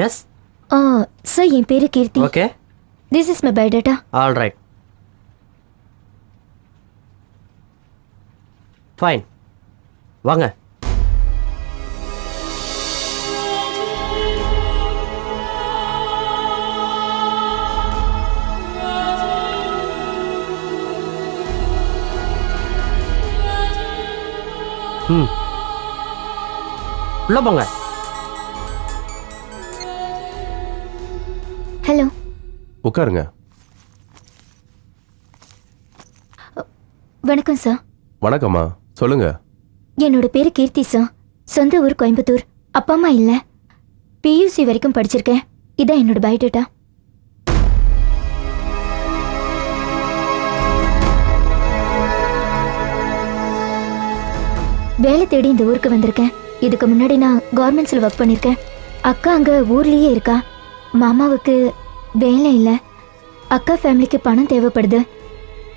S. Sir என் பேரு Keerthi. Okay. This is my biodata. All right. Fine, வாங்க. உள்ள போங்க. ஹலோ. உட்காருங்க. வணக்கம் சார். வணக்கம்மா, சொல்லுங்க. என்னோட பேரு கீர்த்தி சார். சொந்த ஊர் கோயம்புத்தூர். அப்பா அம்மா இல்லை. பியூசி வரைக்கும் படிச்சிருக்கேன். இதான் என்னோட பயோடேட்டா. வேலை தேடி இந்த ஊருக்கு வந்திருக்கேன். இதுக்கு முன்னாடி நான் கவர்மெண்ட்ஸில் ஒர்க் பண்ணியிருக்கேன். அக்கா அங்கே ஊர்லேயே இருக்கா. மாமாவுக்கு வேலை இல்லை. அக்கா ஃபேமிலிக்கு பணம் தேவைப்படுது.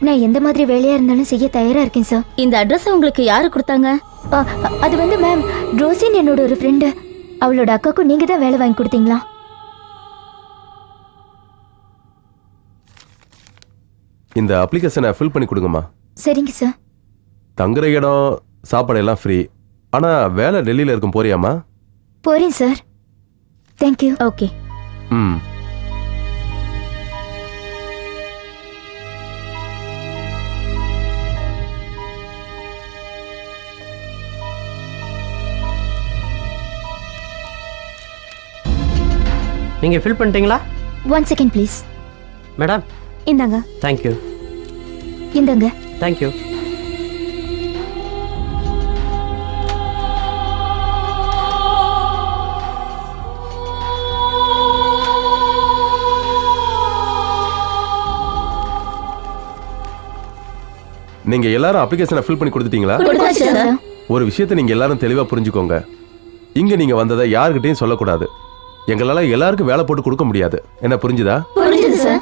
நான் எந்த மாதிரி வேலையாக இருந்தாலும் செய்ய தயாராக இருக்கேன் சார். இந்த அட்ரஸ் உங்களுக்கு யாரு கொடுத்தாங்க? அது வந்து மேம், ரோசின் என்னோட ஒரு ஃப்ரெண்டு. அவளோட அக்காவுக்கும் நீங்கள் தான் வேலை வாங்கி கொடுத்தீங்களா? இந்த அப்ளிகேஷனை ஃபில் பண்ணி கொடுங்கம்மா. சரிங்க சார். தங்குற இடம், சாப்பாடு எல்லாம் ஃப்ரீ. ஆனால் வேலை டெல்லியில் இருக்கும், போறியாம்மா? போறேன் சார். தேங்க்யூ. ஓகே. ம். நீங்கள் ஃபில் பண்ணிட்டீங்களா? 1 செகண்ட் ப்ளீஸ். மேடம் இந்தாங்க. தேங்க்யூ. இந்தாங்க. தேங்க்யூ. நீங்க எல்லாரும் அப்ளிகேஷனை ஃபில் பண்ணி கொடுத்துட்டீங்களா? கொடுத்தாச்சு சார். ஒரு விஷயத்தை நீங்க எல்லாரும் தெளிவா புரிஞ்சுக்கோங்க. இங்க நீங்க வந்ததை யாருக்கிட்டையும் சொல்லக்கூடாது. எங்களால எல்லாருக்கும் வேலை போட்டு கொடுக்க முடியாது. என்ன புரிஞ்சுதா? புரிஞ்சுது சார்.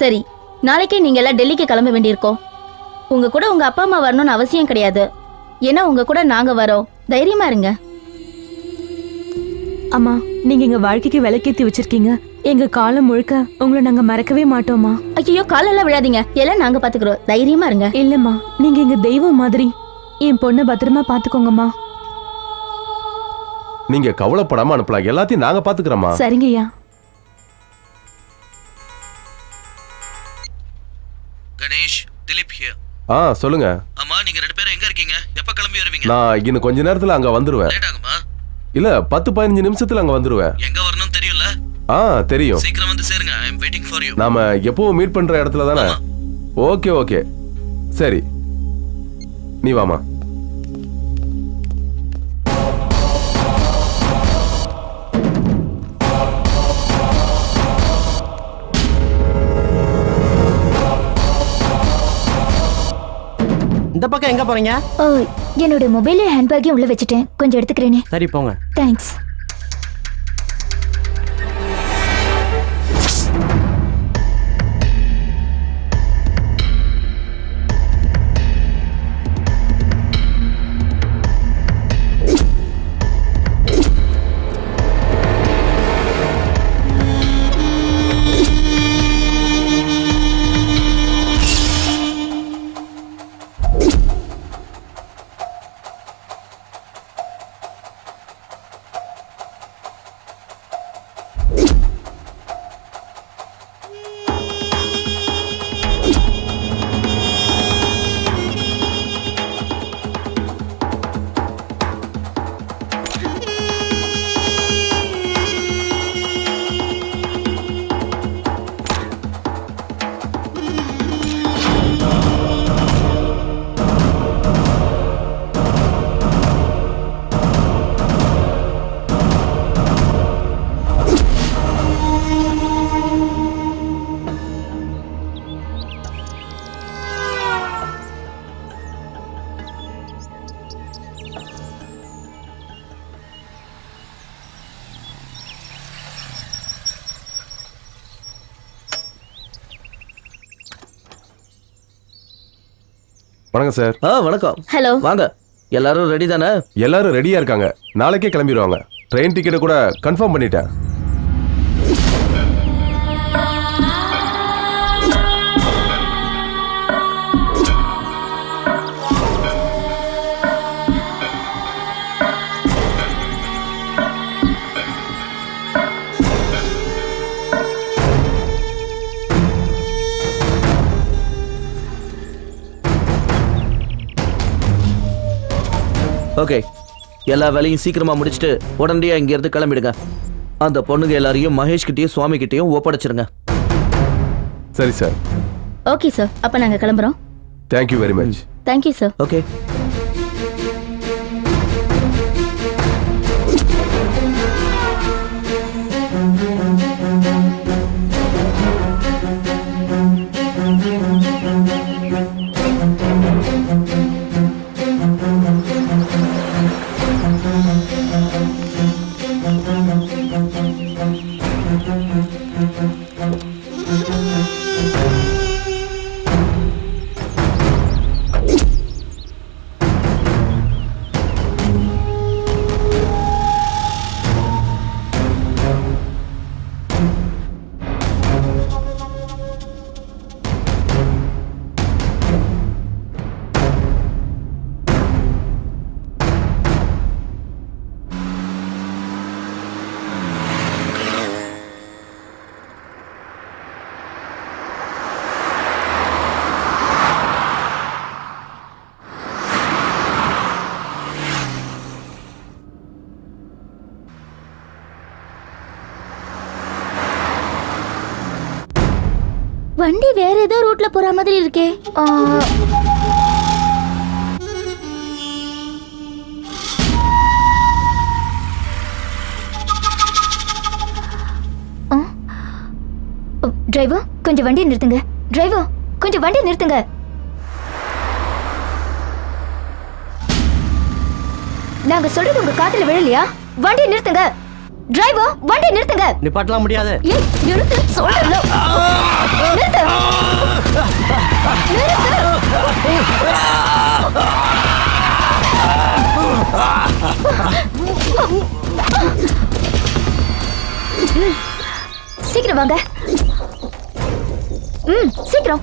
சரி, நாளைக்கே நீங்க எல்லாம் டெல்லிக்கு கிளம்ப வேண்டியிருக்கோம். உங்க கூட உங்க அப்பா அம்மா வரணும்னு அவசியம் கிடையாது. ஏன்னா உங்க கூட நாங்க வரோம். தைரியமா இருங்க. அம்மா, நீங்க எங்க வாழ்க்கைக்கு விலைக்கேத்தி வச்சிருக்கீங்க. எங்க காலம் முழுக்க உங்களை நாங்க மறக்கவே மாட்டோம்மா. ஐயோ, காலெல்லாம் விழாதீங்க. எல்லாம் நாங்க பாத்துக்கிறோம். தைரியமா இருங்க. இல்லம்மா, நீங்க எங்க தெய்வம் மாதிரி. என் பொண்ணை பத்திரமா பாத்துக்கோங்கம்மா. நீங்க கவலைப்படாம அனுப்பலாம். எல்லாத்தையும் நாங்க பாத்துக்கிறோமா. சரிங்கய்யா. கணேஷ், திலீப் ஹியர். சொல்லுங்க. ஆமா, நீங்க ரெண்டு பேரும் எங்க இருக்கீங்க? எப்ப கிளம்பி வருவீங்க? நான் இன்னும் கொஞ்ச நேரத்துல அங்க வந்துருவேன். லேட் ஆகுமா? இல்ல, 10-15 நிமிஷத்துல அங்க வந்துருவேன். எங்க வரணும் தெரியும்ல? தெரியும். சீக்கிரம் வந்து சேருங்க. ஐ அம் வெயிட்டிங் ஃபார் யூ. நாம எப்பவும் மீட் பண்ற இடத்துல தானே? ஓகே ஓகே, சரி, நீ வாமா. இந்த பக்கம் எங்கே போகிறீங்க? என்னோட மொபைலே ஹேண்ட்பேக்கையும் உள்ள வச்சுட்டேன். கொஞ்சம் எடுத்துக்கிறேனே. சரி, போங்க. தேங்க்ஸ். வணக்கம் சார். வணக்கம். ஹலோ. வாங்க. எல்லாரும் ரெடி தானே? எல்லாரும் ரெடியா இருக்காங்க. நாளைக்கே கிளம்பிடுவாங்க. ட்ரெயின் டிக்கெட்டை கூட கன்ஃபார்ம் பண்ணிட்டேன். ஓகே, எல்லா வேலையும் சீக்கிரமா முடிச்சுட்டு உடனடியா இங்க இருந்து கிளம்பிடுங்க. அந்த பொண்ணுங்க எல்லாரையும் மகேஷ் கிட்டயும் சுவாமி கிட்டயும் ஒப்படைச்சிருங்க. சரி சார். ஓகே சார், அப்ப நாங்க கிளம்புறோம். Thank you very much. Thank you sir. Okay. வண்டி வேற ஏதோ ரூட்ல போற மாதிரி இருக்கே. டிரைவர் கொஞ்சம் வண்டி நிறுத்துங்க. டிரைவர் கொஞ்சம் வண்டி நிறுத்துங்க. நாங்க சொல்றது உங்க காதுல விழலையா? வண்டி நிறுத்துங்க. டிரைவர் வண்டி நிறுத்துங்க. நிப்பாட்டலாம் முடியாது. ஏய் நிறுத்து சொல்றல. நிறுத்து. சீக்கிரம் வாங்க. சீக்கிரம்.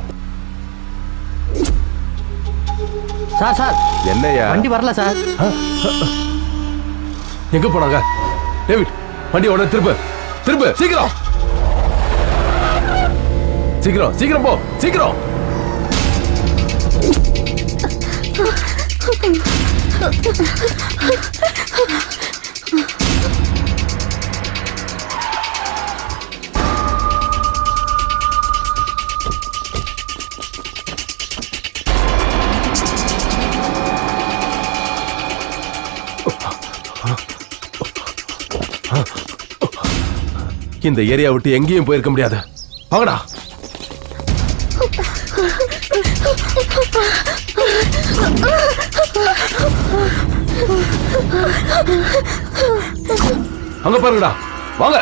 சார் சார் என்னையா? வண்டி வரல சார். எங்க போனாங்க? டேவிட், வண்டி உடனே திருப்பு திருப்பு, சீக்கிரம் சீக்கிரம் சீக்கிரம் போ, சீக்கிரம். இந்த ஏரியா விட்டு எங்கேயும் போயிருக்க முடியாது. வாங்கடா. அங்க பாருங்கடா, வாங்க.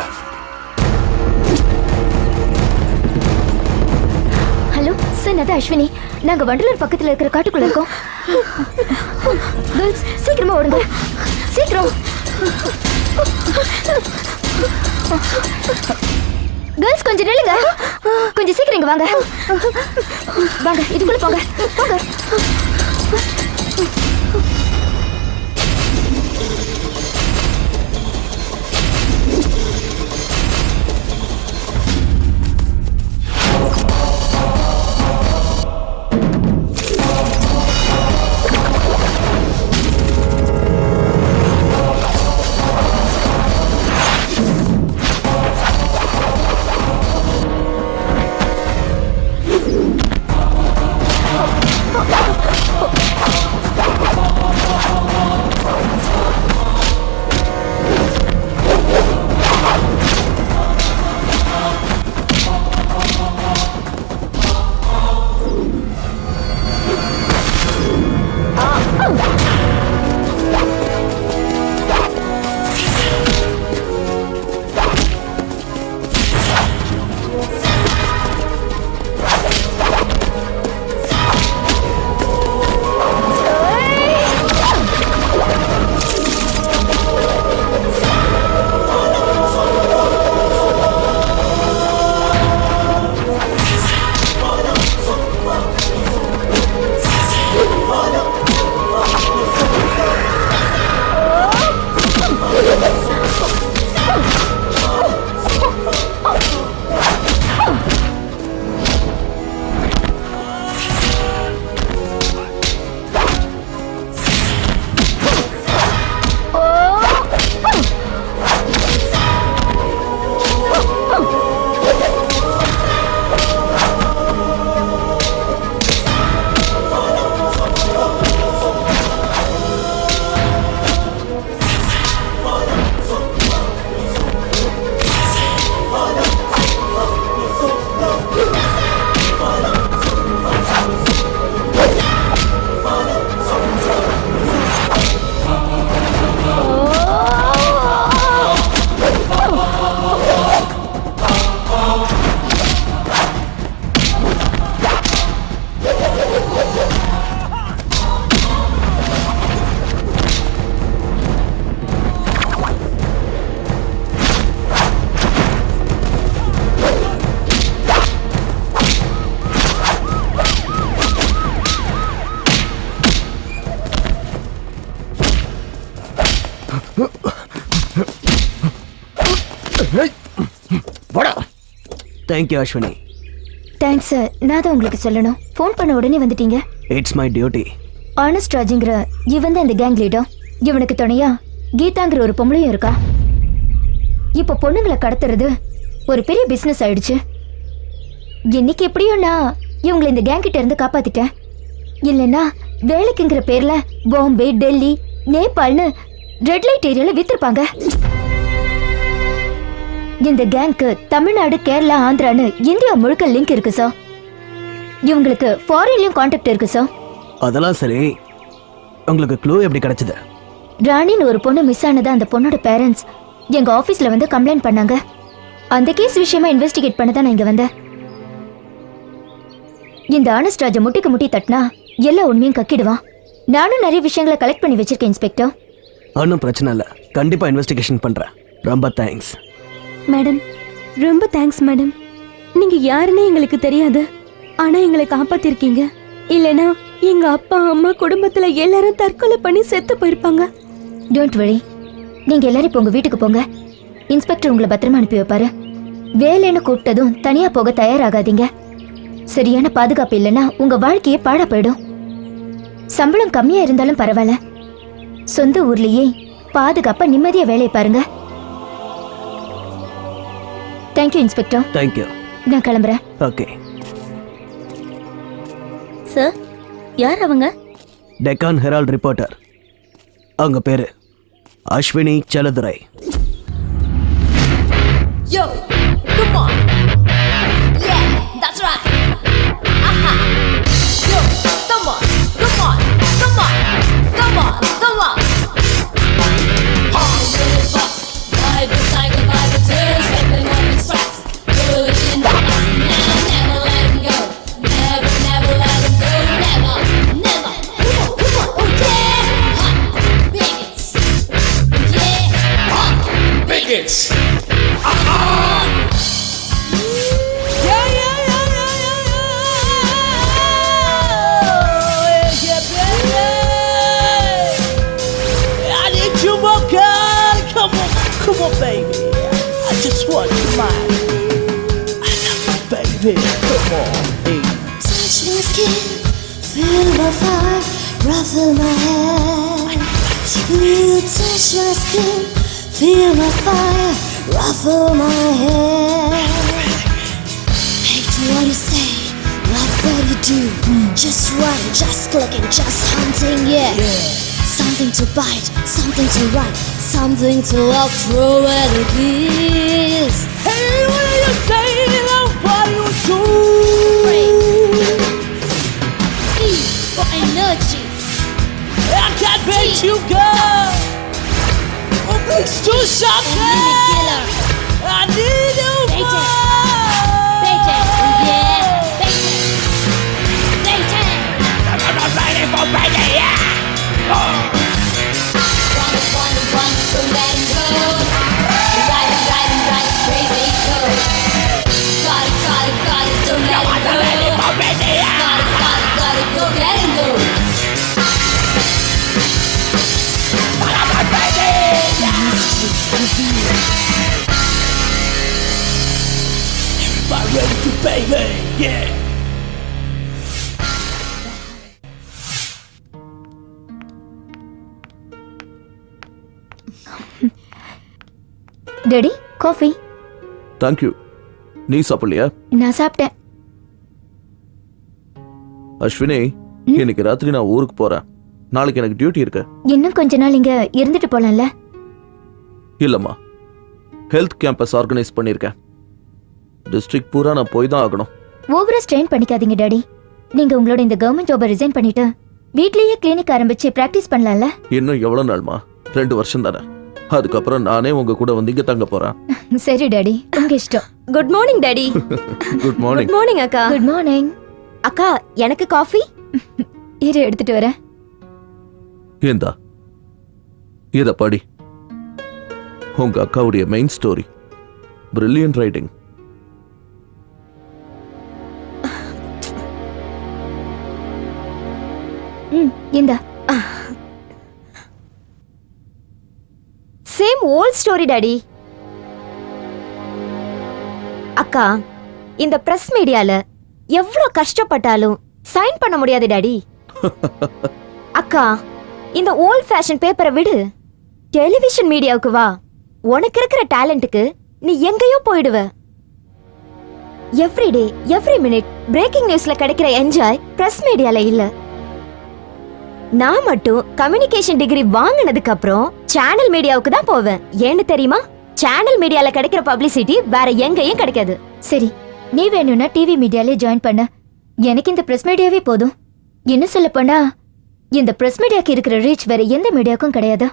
ஹலோ சார், நான் அஸ்வினி. நாங்க வண்டலூர் பக்கத்துல இருக்கிற காட்டுக்குள்ள இருக்கோம். கேர்ள்ஸ் சீக்கிரமா ஓடுங்க, சீக்கிரம். கேர்ள்ஸ் கொஞ்சம் நில்லுங்க, கொஞ்சம் சீக்கிரம் இங்க வாங்க. வாங்க இதுக்குள்ள போங்க போங்க. தேங்க்யூ அஸ்வினி. Thanks sir. நான் தான் உங்களுக்கு சொல்லணும். ஃபோன் பண்ண உடனே வந்துட்டீங்க. It's my duty. ஆனஸ்ட் ராஜுங்கிற இவன் தான் இந்த கேங் லீடர். இவனுக்கு துணையா கீதாங்கிற ஒரு பொம்பளையும் இருக்கா. இப்ப பொண்ணுங்களை கடத்துறது ஒரு பெரிய பிசினஸ் ஆயிடுச்சு. இன்னைக்கு எப்படியோ நான் இவங்களை இந்த கேங் கிட்ட இருந்து காப்பாத்திட்டேன். இல்லைன்னா வேலைக்குங்கிற பேர்ல பாம்பே, டெல்லி, நேபாள்னு ரெட் லைட் ஏரியால வித்திருப்பாங்க. இந்த கேங்க்கு தமிழ்நாடு, கேரளா, ஆந்திரான்னு இந்தியா முழுக்க லிங்க் இருக்கு சார். இவங்களுக்கு ஃபாரின்லயும் கான்டாக்ட் இருக்கு சார். அதெல்லாம் சரி, உங்களுக்கு க்ளூ எப்படி கிடைச்சது? ராணின்னு ஒரு பொண்ணு மிஸ் ஆனதா அந்த பொண்ணோட பேரண்ட்ஸ் எங்க ஆபீஸ்ல வந்து கம்ப்ளைண்ட் பண்ணாங்க. அந்த கேஸ் விஷயமா இன்வெஸ்டிகேட் பண்ண தான் நான் இங்க வந்தேன். இந்த ஆனஸ்ட் ராஜை முட்டிக்கு முட்டி தட்டினா எல்லா உண்மையும் கக்கிடுவான். நானும் நிறைய விஷயங்களை கலெக்ட் பண்ணி வச்சிருக்கேன் இன்ஸ்பெக்டர். ஒன்றும் பிரச்சனை இல்லை, கண்டிப்பா இன்வெஸ்டிகேஷன் பண்றேன். ரொம்ப தேங்க்ஸ் மேடம். ரொம்ப தேங்க்ஸ் மேடம். நீங்க யாருன்னே எங்களுக்கு தெரியாது, ஆனா எங்களை காப்பாத்திருக்கீங்க. இல்லனா எங்க அப்பா அம்மா குடும்பத்துல எல்லாரும் தற்கொலை பண்ணி செத்து போயிருப்பாங்க. டோன்ட் வரி, நீங்க எல்லாரும் இப்போ உங்க வீட்டுக்கு போங்க. இன்ஸ்பெக்டர் உங்களை பத்திரமா அனுப்பி வைப்பாரு. வேலைன்னு கூப்பிட்டதும் தனியா போக தயாராகாதீங்க. சரியான பாதுகாப்பு இல்லைன்னா உங்க வாழ்க்கையே பாழா போயிடும். சம்பளம் கம்மியா இருந்தாலும் பரவாயில்ல, சொந்த ஊர்லயே பாதுகாப்பா நிம்மதியா வேலையை பாருங்க. Thank you inspector. தேங்க்யூ. நான் கிளம்புறேன். ஓகே. சார், யார் அவங்க? டெக்கான் ஹெரால்ட் ரிப்போர்ட்டர். அவங்க பேரு Ashwini Chelladurai. Yo, come on. Yeah, that's right. Aha. Yo, come on, come on, come on, come on, come on. Little fox, ride the tiger by the tail, stepping on its tracks. Put it in the box, never let him go. Never, never let him go. Never, never. Come on, oh yeah. Hot bigots. Yeah, hot bigots. Come on, baby. I just want your mind. I love you, baby. Come on, hey. Touch my skin, feel my fire, ruffle my hair. You touch my skin, feel my fire, ruffle my hair. Hate what you say, love what you do. Just running, just clicking, just hunting, yeah. Something to bite, something to write, something to love, throw at a kiss. Hey, what are you saying? What are you doing? E for energy. I can't bet you, girl. Oh, it's too shocking. Killer. I need you Bacon. more. Bacon, yeah, bacon. Bacon. I'm ready for bacon, yeah. Run, don't let him go. Ride, crazy go. Got it, don't let him go. Got it, go, let him go. Everybody ready to baby, yeah. Daddy, coffee. Thank you. நீ சாப்பிடலையா? நான் சாப்பிட்டேன். அஸ்வினி, இன்னைக்கு ராத்திரி நான் ஊருக்கு போறேன். நாளைக்கு எனக்கு டியூட்டி இருக்கு. இன்னும் கொஞ்ச நாள் இங்க இருந்துட்டு போலாம்ல? இல்லம்மா, ஹெல்த் கேம்பஸ் ஆர்கனைஸ் பண்ணியிருக்கேன். டிஸ்ட்ரிக்ட் பூரா நான் போய் தான் ஆகணும். ஓவரா ஸ்ட்ரெயின் பண்ணிக்காதீங்க டாடி. நீங்க உங்களோட இந்த கவர்மெண்ட் ஜாபை ரிசைன் பண்ணிட்டு வீட்லயே கிளினிக் ஆரம்பிச்சு பிராக்டிஸ் பண்ணலாம்ல? இன்னும் எவ்வளவு நாள்மா? 2 வருஷம் தானே. அதுக்கப்புறம் நானே உங்க கூட வந்து இங்க தங்க போறேன். சரி டாடி, உங்க இஷ்டம். Good morning daddy. Good morning. Good morning அக்கா. Good morning. அக்கா, எனக்கு காஃபி. இரு, எடுத்துட்டு வரேன். ஏந்தா, இத படி. உங்க அக்காவுடைய மெயின் ஸ்டோரி. Brilliant writing. இந்தா. Same old story daddy. அக்கா, இந்த பிரஸ் மீடியால எவ்வளவு கஷ்டப்பட்டாலும் சைன் பண்ண முடியாது டாடி. அக்கா, இந்த ஓல்ட் ஃபேஷன் பேப்பரை விடு, டெலிவிஷன் மீடியாவுக்கு வா. உனக்கு இருக்கிற டேலண்ட்டுக்கு நீ எங்கேயோ போயிடுவ. Every day every minute breaking நியூஸ்ல கிடைக்கிற என்ஜாய் பிரஸ் மீடியால இல்ல. நான் மட்டும் கம்யூனிகேஷன் டிகிரி வாங்கினதுக்கு அப்புறம் சேனல் மீடியாவுக்கு தான் போவேன். ஏன்னு தெரியுமா? சேனல் மீடியால கிடைக்கிற பப்ளிசிட்டி வேற எங்கேயும் கிடைக்காது. சரி, நீ வேணும்னா டிவி மீடியாலே ஜாயின் பண்ண. எனக்கு இந்த பிரஸ் மீடியாவே போதும். என்ன சொல்ல போனா இந்த பிரஸ் மீடியாக்கு இருக்கிற ரீச் வேற எந்த மீடியாவுக்கும் கிடையாது.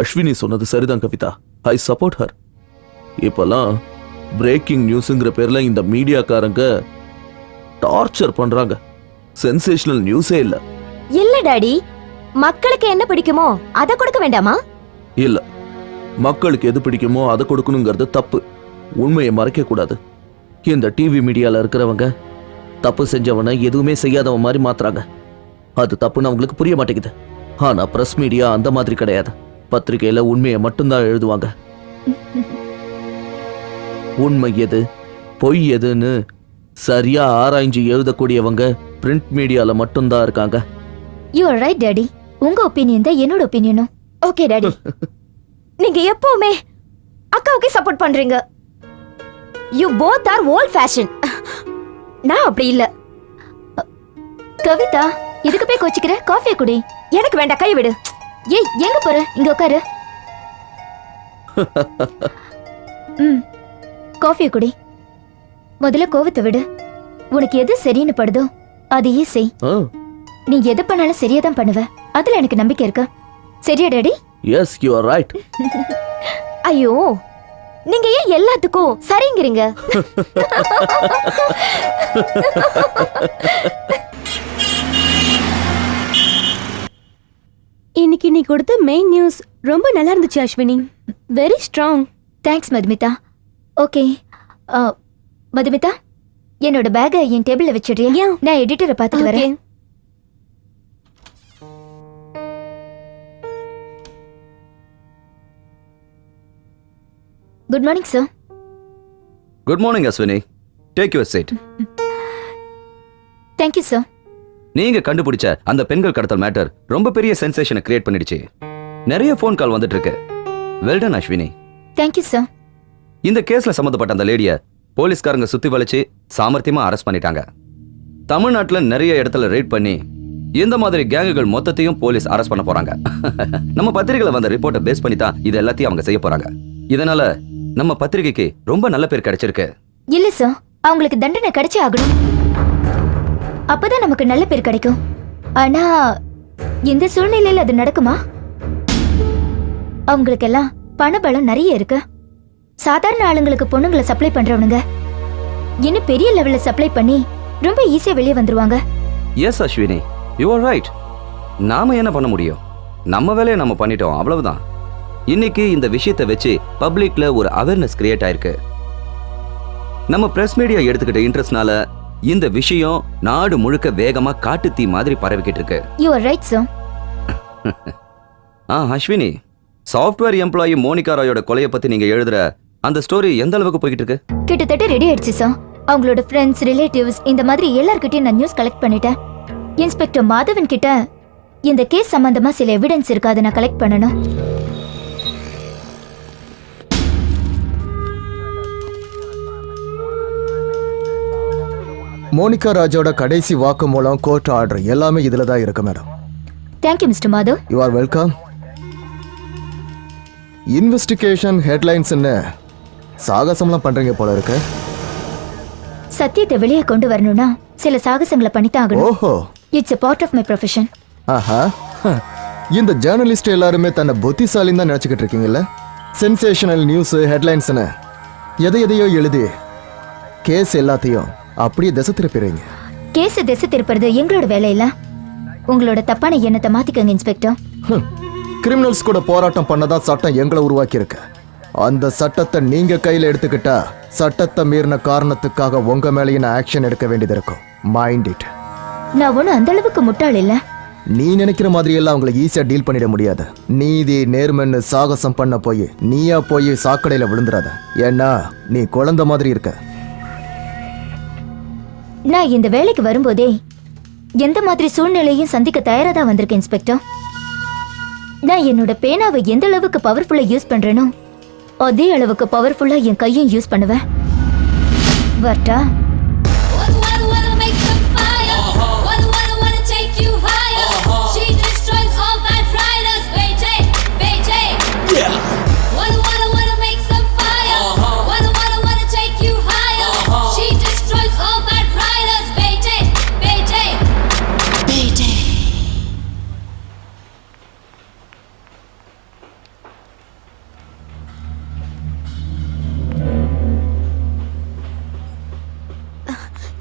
அஸ்வினி சொன்னது சரிதான் கவிதா. I support her. இப்பெல்லாம் பிரேக்கிங் நியூஸ்ங்கிற பேர்ல இந்த மீடியாக்காரங்க டார்ச்சர் பண்றாங்க. சென்சேஷனல் நியூஸே இல்ல. இல்ல டாடி, மக்களுக்கு என்ன பிடிக்குமோ அதை கொடுக்க வேண்டாமா? இல்ல, மக்களுக்கு எது பிடிக்குமோ அதை கொடுக்கணுங்கிறது தப்பு. உண்மையை மறைக்க கூடாது. இந்த டிவி மீடியால இருக்கிறவங்க தப்பு செஞ்சவனை எதுவுமே செய்யாதவன் மாதிரி மாத்துறாங்க. அது தப்புன்னு அவங்களுக்கு புரிய மாட்டேங்குது. ஆனா பிரஸ் மீடியா அந்த மாதிரி கிடையாது. பத்திரிகையில உண்மையை மட்டும்தான் எழுதுவாங்க. உண்மை எது பொய் எதுன்னு சரியா ஆராய்ஞ்சு எழுதக்கூடியவங்க பிரிண்ட் மீடியால மட்டும்தான் இருக்காங்க. You are right daddy. உங்க ஒப்பீனியன் தான் என்னோட ஒப்பீனியனும். Okay daddy. நீங்க எப்பவுமே அக்காவுக்கு சப்போர்ட் பண்றீங்க. You both are volt fashion. நான் அப்படி இல்ல. கவிதா, இதுக்கு போய் கோச்சிக்கிற? காஃபியை குடி. எனக்கு வேண்டாம், கை விடு. ஏய், எங்க போற? இங்க உட்காரு. காஃபியை குடி. முதல்ல கோவத்தை விடு. உனக்கு எது சரின்னு படுதோ அதையே செய். நீ எது பண்ணாலும் சரியா தான் பண்ணுவ. அதுல எனக்கு நம்பிக்கை இருக்கு. சரியா daddy? Yes, you are right. ஐயோ, நீங்க ஏன் எல்லாத்துக்கும் சரிங்கிறீங்க? இன்னைக்கு நீ கொடுத்த மெயின் நியூஸ் ரொம்ப நல்லா இருந்துச்சு Ashwini. Very strong. Thanks Madhumita. Okay Madhumita, என்னோட பேக்கை என் டேபிள்ல வச்சிடுறியா? நான் எடிட்டரை பார்த்துட்டு வரேன். Good morning sir. Good morning Ashwini. Take your seat. Thank you sir. நீங்க கண்டுபிடிச்ச அந்த பெண்கள் கடத்தல் மேட்டர் ரொம்ப பெரிய சென்சேஷனை கிரியேட் பண்ணிடுச்சு. நிறைய ஃபோன் கால் வந்துட்டு இருக்கு. Well done Ashwini. Thank you sir. இந்த கேஸ்ல சம்பந்தப்பட்ட அந்த லேடிய போலீஸ்காரங்க சுத்தி வளைச்சு சாமர்த்தியமா அரெஸ்ட் பண்ணிட்டாங்க. தமிழ்நாட்டுல நிறைய இடத்துல ரெய்ட் பண்ணி இந்த மாதிரி கேங்குகள் மொத்தத்தையும் போலீஸ் அரெஸ்ட் பண்ண போறாங்க. நம்ம பத்திரிகையில வந்த ரிப்போர்ட்டை பேஸ் பண்ணி தான் இது எல்லாத்தையும் அவங்க செய்ய போறாங்க. இதனால நம்ம பத்திரிகைக்கு ரொம்ப நல்ல பேர் கிடைச்சிருக்கு. இல்ல சார், அவங்களுக்கு தண்டனை கிடைச்சே ஆகணும். அப்பதான் நமக்கு நல்ல பேர் கிடைக்கும். ஆனா இந்த சூழ்நிலையில அது நடக்குமா? அவங்களுக்கெல்லாம் பணபலம் நிறைய இருக்கு. சாதாரண ஆளுங்களுக்கு பொண்ணுங்களை சப்ளை பண்றவனுங்க இன்னும் பெரிய லெவல்ல சப்ளை பண்ணி ரொம்ப ஈஸியா வெளியே வந்துருவாங்க. Yes Ashwini, you are right. நாம என்ன பண்ண முடியும்? நம்ம வேலையை நம்ம பண்ணிட்டோம், அவ்வளவுதான். இன்னைக்கு இந்த விஷயத்தை வச்சு பப்ளிக்ல ஒரு அவேர்னஸ் கிரியேட் ஆயிருக்கு. நம்ம பிரஸ் மீடியா எடுத்துக்கிட்ட இன்ட்ரெஸ்ட்னால இந்த விஷயம் நாடு முழுக்க வேகமா காட்டு தீ மாதிரி பரவிக்கிட்டு இருக்கு. You are right sir. Ashwini, software employee Monica ராயோட கொலையை பத்தி நீங்க எழுதுற அந்த ஸ்டோரி எந்த அளவுக்கு போயிட்டு இருக்கு? கிட்டத்தட்ட ரெடி ஆயிடுச்சு சார். அவங்களோட ஃப்ரெண்ட்ஸ், ரிலேட்டிவ்ஸ், இந்த மாதிரி எல்லார்கிட்டயும் நான் நியூஸ் கலெக்ட் பண்ணிட்டேன். இன்ஸ்பெக்டர் மாதவன் கிட்ட இந்த கேஸ் சம்பந்தமா சில எவிடன்ஸ் இருக்கு, அதை நான் கலெக்ட் பண்ணணும். மோனிகா ராஜோட கடைசி வாக்கு மூலம் கோர்ட் ஆர்டர் எல்லாமே இதுல தான் இருக்கு madam. Thank you mister Madhav. You are welcome. Investigation ஹெட்லைன்ஸ்னு சாகசம்லாம் பண்றீங்க போல இருக்கு. சத்தியத்தை வெளியே கொண்டு வரணும்னா சில சாகசங்களை பண்ணித்தான் ஆகணும். ஓஹோ, it's a part of my profession. ஆஹா, இந்த ஜேர்னலிஸ்ட் எல்லாருமே தன்னை புத்திசாலின்னு தான் நினைச்சுக்கிட்டு இருக்கீங்கல்ல. சென்சேஷனல் நியூஸ் ஹெட்லைன்ஸ்னு எதையோ எழுதி கேஸ் எல்லாத்தையும் அப்படியே திசை திருப்பிடுறீங்க. கேஸ் திசை திருப்புறது எங்களோட வேலை இல்ல. உங்களோட தப்பான எண்ணத்தை மாத்திக்கங்க இன்ஸ்பெக்டர். கிரிமினல்ஸ் கூட போராட்டம் பண்ணதான் சட்டம் எங்களை உருவாக்கி இருக்கு. அந்த சட்டத்தை நீங்க கையில எடுத்துக்கிட்டா சட்டத்தை மீறின காரணத்துக்காக உங்க மேலேயே ஆக்ஷன் எடுக்க வேண்டியது இருக்கும். Mind it. நான் ஒன்னும் அந்த அளவுக்கு முட்டாள் இல்ல. நீ நினைக்கிற மாதிரி எல்லாம் அவங்களை ஈஸியா டீல் பண்ணிட முடியாது. நீதி நேர்மைன்னு சாகசம் பண்ண போய் நீயா போய் சாக்கடையில விழுந்துடாத. ஏன்னா நீ குழந்தை மாதிரி இருக்க. நான் இந்த வேலைக்கு வரும்போதே எந்த மாதிரி சூழ்நிலையும் சந்திக்க தயாரா தான் வந்திருக்கேன் இன்ஸ்பெக்டர். நான் என்னோட பேனாவை எந்த அளவுக்கு பவர்ஃபுல்லா யூஸ் பண்றேனோ அதே அளவுக்கு பவர்ஃபுல்லா என் கையும் யூஸ் பண்ணுவேன். வரட்டா?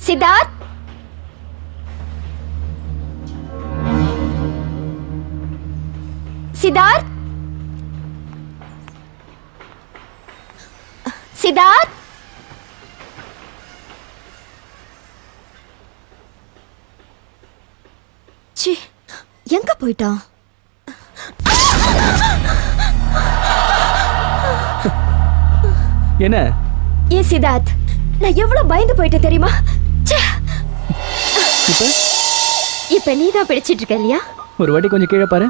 சித்தார்த், சித்தார்த், சித்தார்த். சி, எங்க போயிட்டான்? என்ன ஏன் சித்தார்த், நான் எவ்வளவு பயந்து போயிட்டேன் தெரியுமா? இப்ப இப்ப நீதான் பிடிச்சிட்டு இருக்க இல்லையா? ஒரு வாட்டி கொஞ்சம் கீழே பாரு.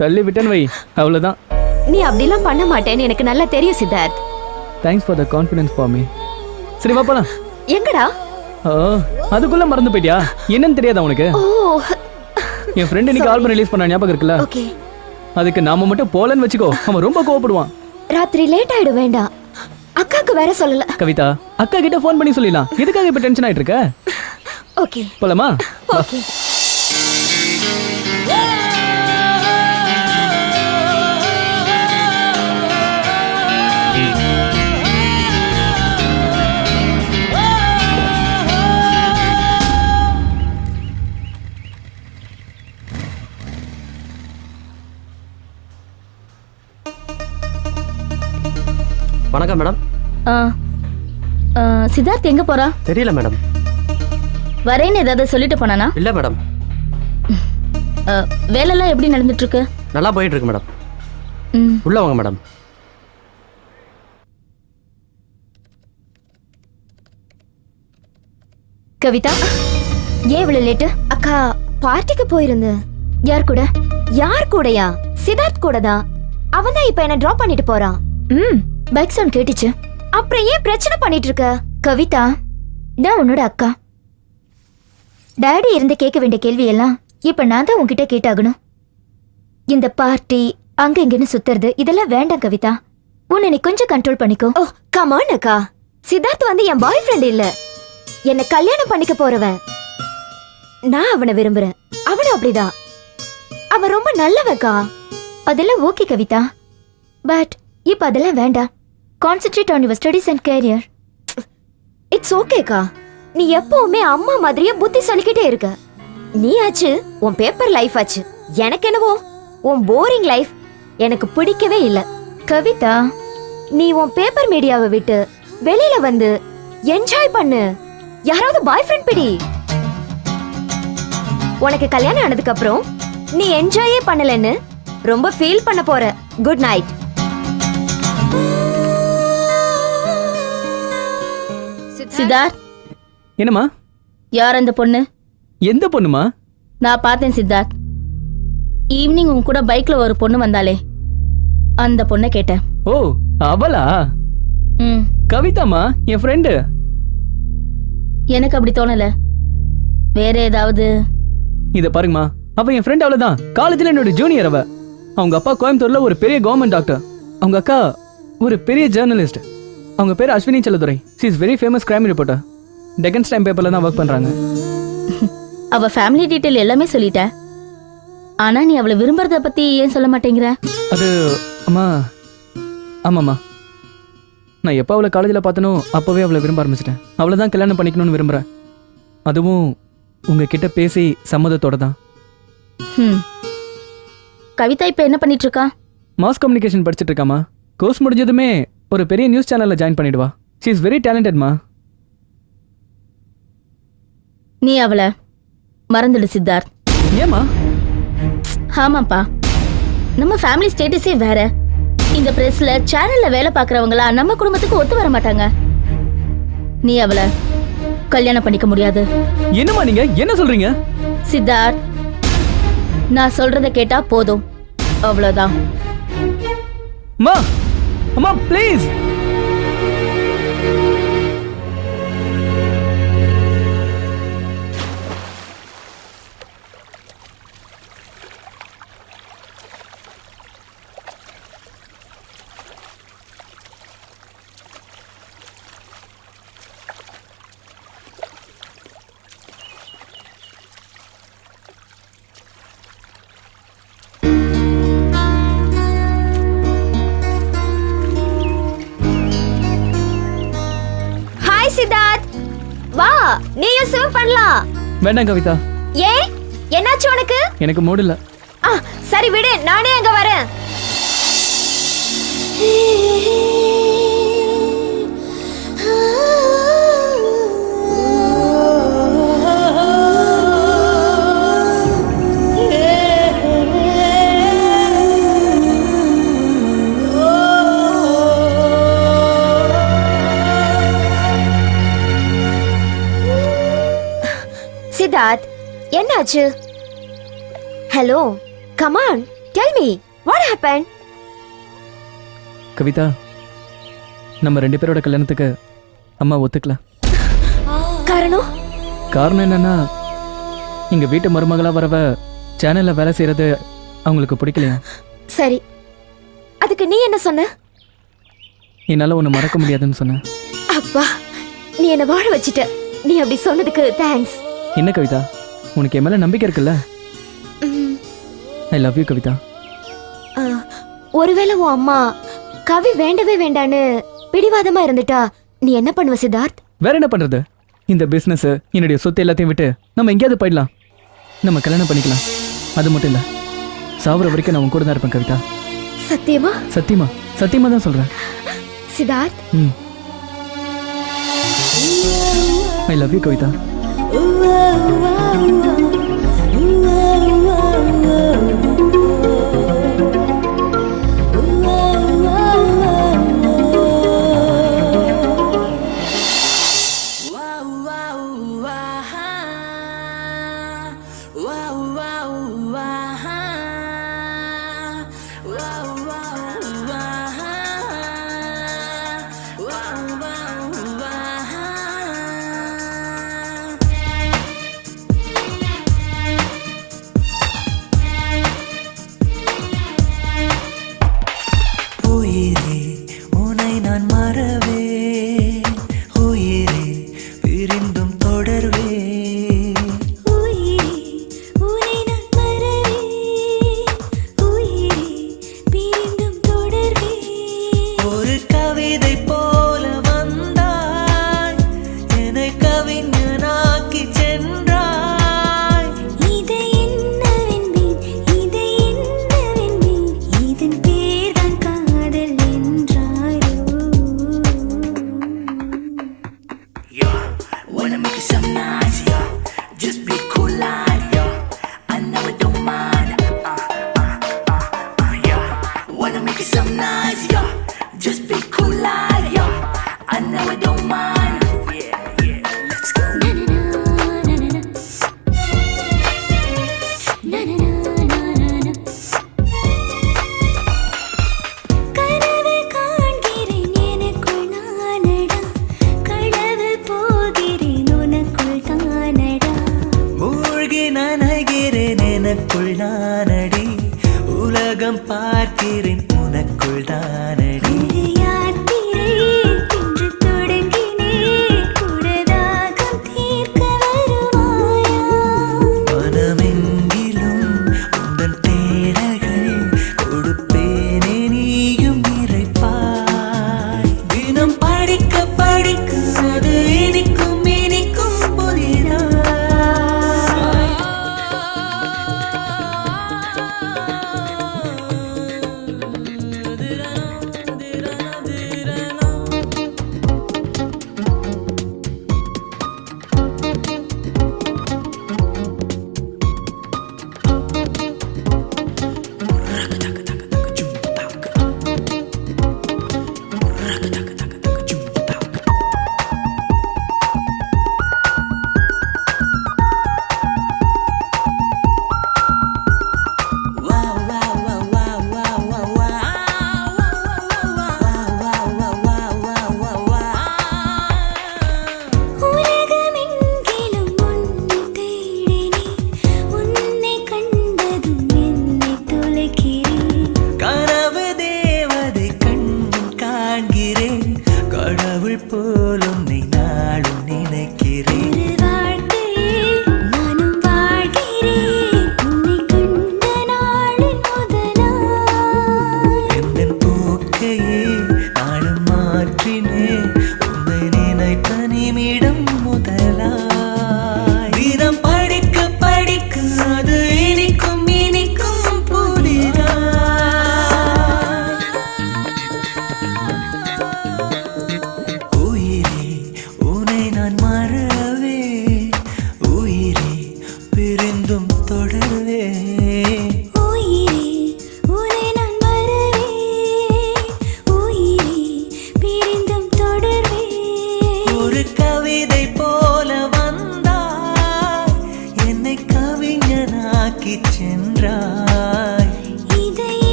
தள்ளி விட்டேன்னு வை, அவ்வளோதான். நீ அப்படிலாம் பண்ண மாட்டேன்னு எனக்கு நல்லா தெரியும் Siddharth. Thanks for the confidence for me. சரி வா போலாம். எங்கடா? ஓ, அதுக்குள்ள மறந்து போயிட்டியா? என்னன்னு தெரியாதா உனக்கு? ஓ, என் ஃப்ரெண்ட் இன்னைக்கு ஆல்பம் ரிலீஸ் பண்ண ஞாபகம் இருக்குல்ல? ஓகே. அதுக்கு நாம மட்டும் போலன்னு வச்சுக்கோ, அவன் ரொம்ப கோவப்படுவான். ராத்திரி லேட் ஆயிடும், வேண்டாம். அக்காக்கு வேற சொல்லல. கவிதா, அக்கா கிட்ட ஃபோன் பண்ணி சொல்லிடலாம். எதுக்காக இப்ப டென்ஷன் ஆயிட்டு இருக்க? ஓகே போலாமா? ஓகே. வணக்கம் மேடம். சித்தார்த் எங்க போறா? தெரியல மேடம். வரேன்னு ஏதாவது சொல்லிட்டு போனானா? இல்ல மேடம். வேலைலாம் எப்படி நடந்துட்டு இருக்கு? நல்லா போயிட்டு இருக்கு மேடம். ம். உள்ள வாங்க மேடம். கவிதா, ஏன் இவ்வளவு லேட்டு? அக்கா பார்ட்டிக்கு போயிருந்தேன். யார் கூட? யார் கூடயா? சித்தார்த் கூட தான். அவன் தான் இப்ப என்ன டிராப் பண்ணிட்டு போறான். பைக் சவுண்ட் கேட்டுச்சு. அப்புறம் ஏன் பிரச்சனை பண்ணிட்டு இருக்க? கவிதா, நான் உன்னோட அக்கா. டாடி இருந்து கேட்க வேண்டிய கேள்வி எல்லாம் இப்ப நான் தான் உன்கிட்ட கேட்டாகணும். இந்த பார்ட்டி அங்க இங்கன்னு சுத்துறது இதெல்லாம் வேண்டாம் கவிதா. உன்னை நீ கொஞ்சம் கண்ட்ரோல் பண்ணிக்கோ. ஓ கம் ஆன் அக்கா. சித்தார்த் வந்து என் பாய் ஃப்ரெண்ட் இல்ல, என்ன கல்யாணம் பண்ணிக்க போறவன். நான் அவனை விரும்புறேன். அவனும் அப்படிதான். அவன் ரொம்ப நல்லவக்கா. அதெல்லாம் ஓகே கவிதா, பட் இப்ப அதெல்லாம் வேண்டாம். Concentrate on your studies and carrier. It's ஓகேக்கா. நீ எப்பவுமே அம்மா மாதிரியே புத்தி சொல்லிக்கிட்டே இருக்க. நீ ஆச்சு உன் பேப்பர் லைஃப் ஆச்சு. எனக்கு என்னவோ உன் போரிங் லைஃப் எனக்கு பிடிக்கவே இல்ல. கவிதா, நீ உன் பேப்பர் மீடியாவை விட்டு வெளியில வந்து என்ஜாய் பண்ணு. யாராவது பாய் ஃப்ரெண்ட் பிடி. உனக்கு கல்யாணம் ஆனதுக்கு அப்புறம் நீ என்ஜாயே பண்ணலன்னு ரொம்ப ஃபீல் பண்ண போற. Good night. சித்தார்த், என்னம்மா? யார் அந்த பொண்ணு? எந்த பொண்ணுமா? நான் பார்த்தேன் சித்தார்த். ஈவினிங் உன் கூட பைக்ல ஒரு பொண்ணு வந்தாலே அந்த பொண்ணை கேட்டேன். ஓ, அவளா? ம். கவிதாமா, என் ஃப்ரெண்டு. எனக்கு அப்படி தோணல. வேற ஏதாவது? இத பாருங்கம்மா, அவ என் ஃப்ரெண்ட். அவ்வளவுதான். காலேஜ்ல என்னோட ஜூனியர். அவ அவங்க அப்பா கோயம்புத்தூர்ல ஒரு பெரிய கவர்மெண்ட் டாக்டர். அவங்க அக்கா ஒரு பெரிய ஜேர்னலிஸ்ட். அவங்க பேர் Ashwini Selladurai. She is very famous crime reporter. Deccan's time பேப்பர்ல தான் ஒர்க் பண்றாங்க. அவ ஃபேமிலி டீடைல் எல்லாமே சொல்லிட்ட. ஆனா நீ அவளை விரும்புறத பத்தி ஏன் சொல்ல மாட்டேங்கிற? அது அம்மா, ஆமாம்மா, நான் எப்போ அவளை காலேஜில் பார்த்தனோ அப்போவே அவளை விரும்ப ஆரம்பிச்சிட்டேன். அவளை தான் கல்யாணம் பண்ணிக்கணும்னு விரும்புகிறேன். அதுவும் உங்ககிட்ட பேசி சம்மதத்தோட தான். கவிதா இப்போ என்ன பண்ணிட்டு இருக்கா? மாஸ் கம்யூனிகேஷன் படிச்சுட்டு இருக்காமா. கோர்ஸ் முடிஞ்சதுமே ஒரு பெரிய நியூஸ் சேனலில் ஜாயின் பண்ணிடுவா. ஷீ இஸ் வெரி டேலண்டட்மா. நீ அவளை மறந்துடு சித்தார்த். ஏமா? ஆமாப்பா, நம்ம ஃபேமிலி ஸ்டேட்டஸே வேற. இந்த பிரஸ்ல சேனல்ல வேலை பார்க்கறவங்களா நம்ம குடும்பத்துக்கு ஒத்து வர மாட்டாங்க. நீ அவளை கல்யாணம் பண்ணிக்க முடியாது. என்னம்மா நீங்க என்ன சொல்றீங்க? சித்தார்த், நான் சொல்றத கேட்டா போதும், அவ்வளவுதான். அம்மா அம்மா ப்ளீஸ். ஹாய் சித்தார்த், வா நீயும் ஸ்விம் பண்ணலாம். வேண்டாம் கவிதா. ஏன், என்னாச்சு உனக்கு? எனக்கு மூடு இல்ல. சரி விடு, நானே அங்க வரேன். சித்தார்த், என்னாச்சு? Hello, come on, tell me what happen? Kavitha, நம்ம 2 பேரோட கல்யாணத்துக்கு அம்மா ஒத்துக்கல. காரணம்? காரணம் என்னன்னா, இங்க வீட்டு மருமகளா வரவ சேனல்ல வேலை செய்யறது அவங்களுக்கு பிடிக்கலையா. சரி, அதுக்கு நீ என்ன சொன்ன? என்னால ஒண்ணு மறக்க முடியாதுன்னு சொன்னேன். அப்பா, நீ என்ன வாழ வச்சிட்ட. நீ அப்படி சொன்னதுக்கு தேங்க்ஸ். என்ன கவிதா, உனக்கு என் மேல நம்பிக்கை இருக்குல்ல? I love you Kavitha. ஒருவேளை உன் அம்மா கவி வேண்டவே வேண்டான்னு பிடிவாதமா இருந்துட்டா நீ என்ன பண்ணுவ சித்தார்த்? வேற என்ன பண்றது? இந்த பிசினஸ், என்னுடைய சொத்து எல்லாத்தையும் விட்டு நம்ம எங்கேயாவது போயிடலாம். நம்ம கல்யாணம் பண்ணிக்கலாம். அது மட்டும் இல்ல, சாவர வரைக்கும் நான் உன் கூட தான் இருப்பேன் கவிதா. சத்தியமா? சத்தியமா, சத்தியமா தான் சொல்றேன் Siddharth. I love you Kavitha.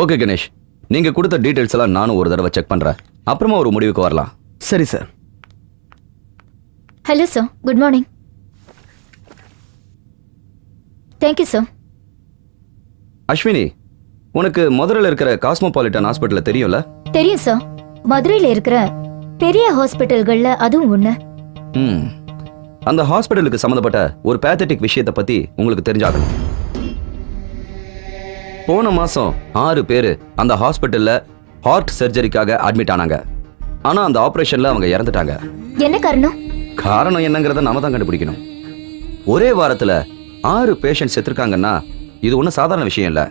Okay Ganesh, நீங்க கொடுத்த டீடைல்ஸ் எல்லாம் நானும் ஒரு தடவை செக் பண்றேன். அப்புறமா ஒரு முடிவுக்கு வரலாம். சரி sir. Hello sir, good morning. Thank you sir. Ashwini, உனக்கு மதுரையில் இருக்கிற காஸ்மோபாலிட்டன் ஹாஸ்பிட்டல் தெரியும்ல? தெரியும் சார். மதுரையில் இருக்கிற பெரிய ஹாஸ்பிட்டல்கள்ல அதுவும் ஒண்ணு. ம், அந்த ஹாஸ்பிட்டலுக்கு சம்மந்தப்பட்ட ஒரு பேத்தட்டிக் விஷயத்தை பத்தி உங்களுக்கு தெரிஞ்சாகணும். போன மாசம் 6 பேர் அந்த ஹாஸ்பிட்டல்ல ஹார்ட் சர்ஜரிக்காக அட்மிட் ஆனாங்க. ஆனா அந்த ஆபரேஷன்ல அவங்க இறந்துட்டாங்க. என்ன காரணம்? காரணம் என்னங்கறத நாம தான் கண்டுபிடிக்கணும். ஒரே வாரத்துல 6 பேஷண்ட் செத்துருக்காங்கன்னா இது ஒன்றும் சாதாரண விஷயம் இல்ல.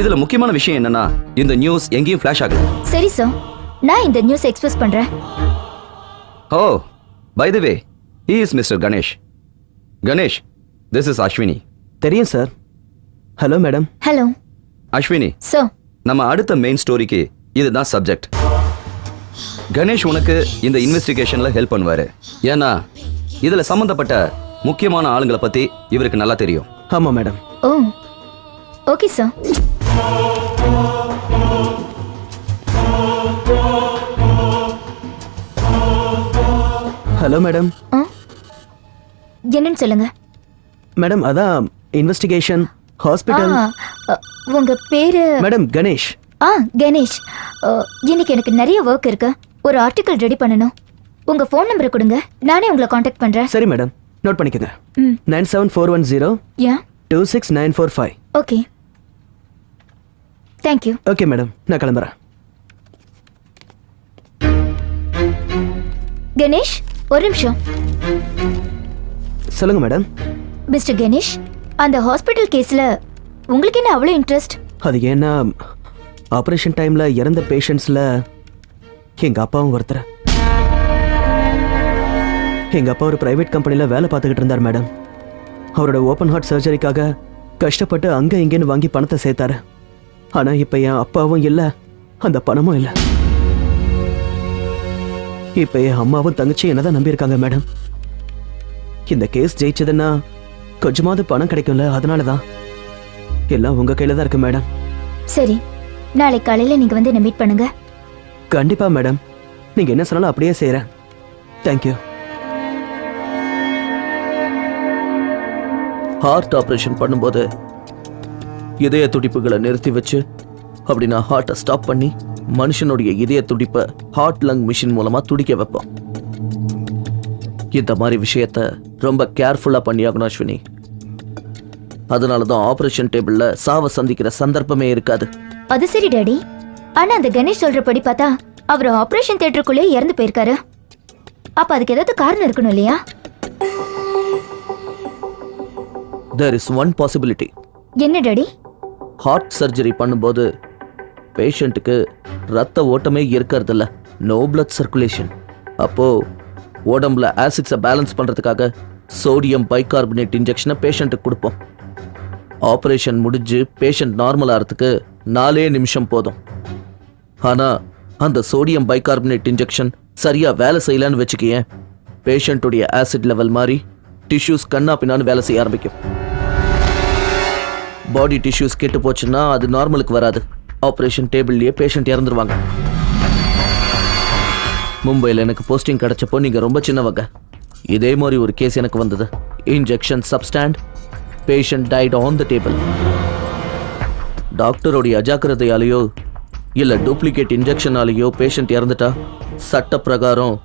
இதுல முக்கியமான விஷயம் என்னன்னா, இந்த நியூஸ் எங்கேயும் ஃபிளாஷ் ஆகல. சரி சார், நான் இந்த நியூஸ் எக்ஸ்பிரஸ் பண்றேன். Oh, by the way, he is mister Ganesh. Ganesh, this is Ashwini. தெரியும் sir. Hello madam. Hello Ashwini, sir. நம்ம அடுத்த மெயின் ஸ்டோரிக்கு இதுதான் சப்ஜெக்ட். கணேஷ் உனக்கு இந்த இன்வெஸ்டிகேஷன்ல ஹெல்ப் பண்ணுவாரு. ஏன்னா இதுல சம்பந்தப்பட்ட முக்கியமான ஆளுங்களை பத்தி இவருக்கு நல்லா தெரியும். ஆமா மேடம். ஓ, ஓகே சார். Hello madam. என்னன்னு சொல்லுங்க. மேடம், அதான் இன்வெஸ்டிகேஷன் ஹாஸ்பிட்டல். உங்க பேரு? மேடம், கணேஷ். கணேஷ். இன்னைக்கு எனக்கு நிறைய ஒர்க் இருக்கு. ஒரு ஆர்டிக்கல் ரெடி பண்ணணும். உங்க ஃபோன் நம்பரை கொடுங்க, நானே உங்களை காண்டாக்ட் பண்றேன். சரி மேடம், நோட் பண்ணிக்கோங்க. 97410 யா 26945. Okay, thank you. ஓகே மேடம், நான் கிளம்புறேன். கணேஷ், ஒரு நிமிஷம். சொல்லுங்க மேடம். மிஸ்டர் கணேஷ், அந்த ஹாஸ்பிட்டல் கேஸ்ல உங்களுக்கு என்ன அவ்வளோ இன்ட்ரெஸ்ட்? அது ஏன்னா ஆப்ரேஷன் டைம்ல இறந்த பேஷண்ட்ஸ்ல எங்க அப்பாவும் ஒருத்தர். எங்க அப்பா ஒரு பிரைவேட் கம்பெனில வேலை பார்த்துக்கிட்டு இருந்தார் மேடம். அவரோட ஓப்பன் ஹார்ட் சர்ஜரிக்காக கஷ்டப்பட்டு அங்க இங்கேன்னு வாங்கி பணத்தை சேர்த்தாரு. ஆனா இப்ப என் அப்பாவும் இல்ல, அந்த பணமும் இல்ல. இப்ப என் அம்மாவும் தங்கச்சி என்னதான் நம்பியிருக்காங்க மேடம். இந்த கேஸ் ஜெயிச்சதுன்னா கொஞ்சமாவது பணம் கிடைக்கும்ல, அதனாலதான். எல்லாம் உங்க கையில தான் இருக்கு மேடம். சரி, நாளை காலையில நீங்க வந்து என்ன மீட் பண்ணுங்க. கண்டிப்பா மேடம், நீங்க என்ன சொன்னாலும் அப்படியே செய்யறேன். தேங்க்யூ. ஹார்ட் ஆப்ரேஷன் பண்ணும்போது இதய துடிப்புகளை நிறுத்தி வச்சு அப்படி நான் ஹார்ட்டை ஸ்டாப் பண்ணி மனுஷனுடைய இதய துடிப்பை ஹார்ட் லங் மிஷின் மூலமா துடிக்க வைப்போம். இந்த மாதிரி விஷயத்த ரொம்ப கேர்ஃபுல்லா பண்ணியாகணும் அஸ்வினி. அதனால தான் ஆபரேஷன் டேபிள்ல சாவை சந்திக்கிற சந்தர்ப்பமே இருக்காது. அது சரி டாடி, ஆனா அந்த கணேஷ் சொல்றபடி பார்த்தா அவர் ஆபரேஷன் தியேட்டருக்குள்ளே இறந்து போயிருக்காரு. அப்ப அதுக்கு ஏதாவது காரணம் இருக்கணும் இல்லையா? There is one possibility. என்ன டாடி? ஹார்ட் சர்ஜரி பண்ணும்போது பேஷண்ட்டுக்கு ரத்த ஓட்டமே இருக்கிறதில்ல, நோ பிளட் சர்க்குலேஷன். அப்போ உடம்புல ஆசிட்ஸை பேலன்ஸ் பண்றதுக்காக சோடியம் பைகார்பனேட் இன்ஜெக்ஷனை பேஷண்ட்டுக்கு கொடுப்போம். ஆப்ரேஷன் முடிஞ்சு பேஷண்ட் நார்மல் ஆகிறதுக்கு 4 நிமிஷம் போதும். ஆனா அந்த சோடியம் பைகார்பனேட் இன்ஜெக்ஷன் சரியா வேலை செய்யலன்னு வச்சுக்கேன், பேஷண்ட்டுடைய ஆசிட் லெவல் மாதிரி டிஷ்யூஸ் கண்ணா பின்னான்னு வேலை செய்ய ஆரம்பிக்கும். பாடி டிஷ்யூஸ் கெட்டு போச்சுன்னா அது நார்மலுக்கு வராது. ஆப்ரேஷன் டேபிள்லயே பேஷண்ட் இறந்துருவாங்க. மும்பையில் எனக்கு போஸ்டிங் கிடைச்சப்போ நீங்க ரொம்ப சின்னவங்க. இதே மாதிரி ஒரு கேஸ் எனக்கு வந்தது. Injection substandard, patient died on the table. டாக்டருடைய அஜாக்கிரதையாலேயோ இல்ல டூப்ளிகேட் இன்ஜெக்ஷனாலேயோ பேஷண்ட் இறந்துட்டா சட்ட பிரகாரம்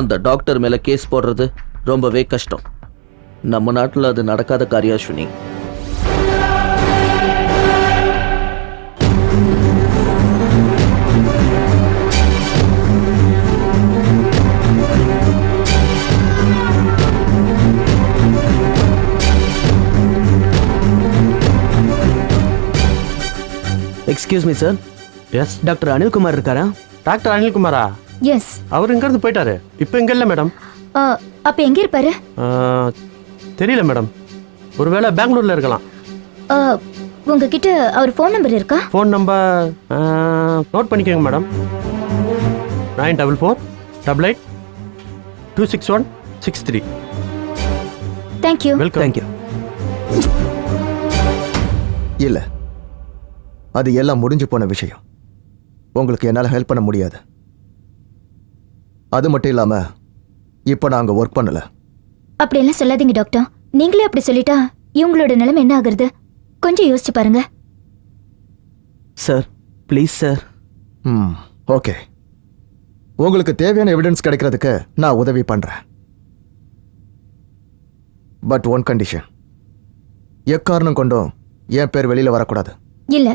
அந்த டாக்டர் மேல கேஸ் போடுறது ரொம்பவே கஷ்டம். நம்ம நாட்டில் அது நடக்காத காரியம் Ashwini. Excuse me sir. Yes. Doctor Anilkumar இருக்காரா? டாக்டர் அனில்குமாரா? எஸ். அவர் இங்கேருந்து போயிட்டாரு, இப்போ இங்கே இல்லை மேடம். அப்ப எங்க இருப்பாரு? தெரியல மேடம், ஒருவேளை பெங்களூர்ல இருக்கலாம். உங்ககிட்ட அவர் ஃபோன் நம்பர் இருக்கா? ஃபோன் நம்பர் நோட் பண்ணிக்கோங்க மேடம். 944888266163. தேங்க்யூ. வெல்கம். தேங்க்யூ. இல்ல, அது எல்லாம் முடிஞ்சு போன விஷயம். உங்களுக்கு என்னால் ஹெல்ப் பண்ண முடியாது. அது மட்டும் இல்லாம இப்போ நான் அங்கே ஒர்க் பண்ணல. அப்படியெல்லாம் சொல்லாதீங்க டாக்டர். நீங்களே அப்படி சொல்லிட்டா இவங்களோட நிலைமை என்ன ஆகுறது? கொஞ்சம் யோசிச்சு பாருங்க. Sir please sir. ஓகே, உங்களுக்கு தேவையான எவிடன்ஸ் கிடைக்கிறதுக்கு நான் உதவி பண்றேன். பட் ஒன் கண்டிஷன், எக்காரணம் கொண்டும் என் பேர் வெளியில வரக்கூடாது. இல்ல,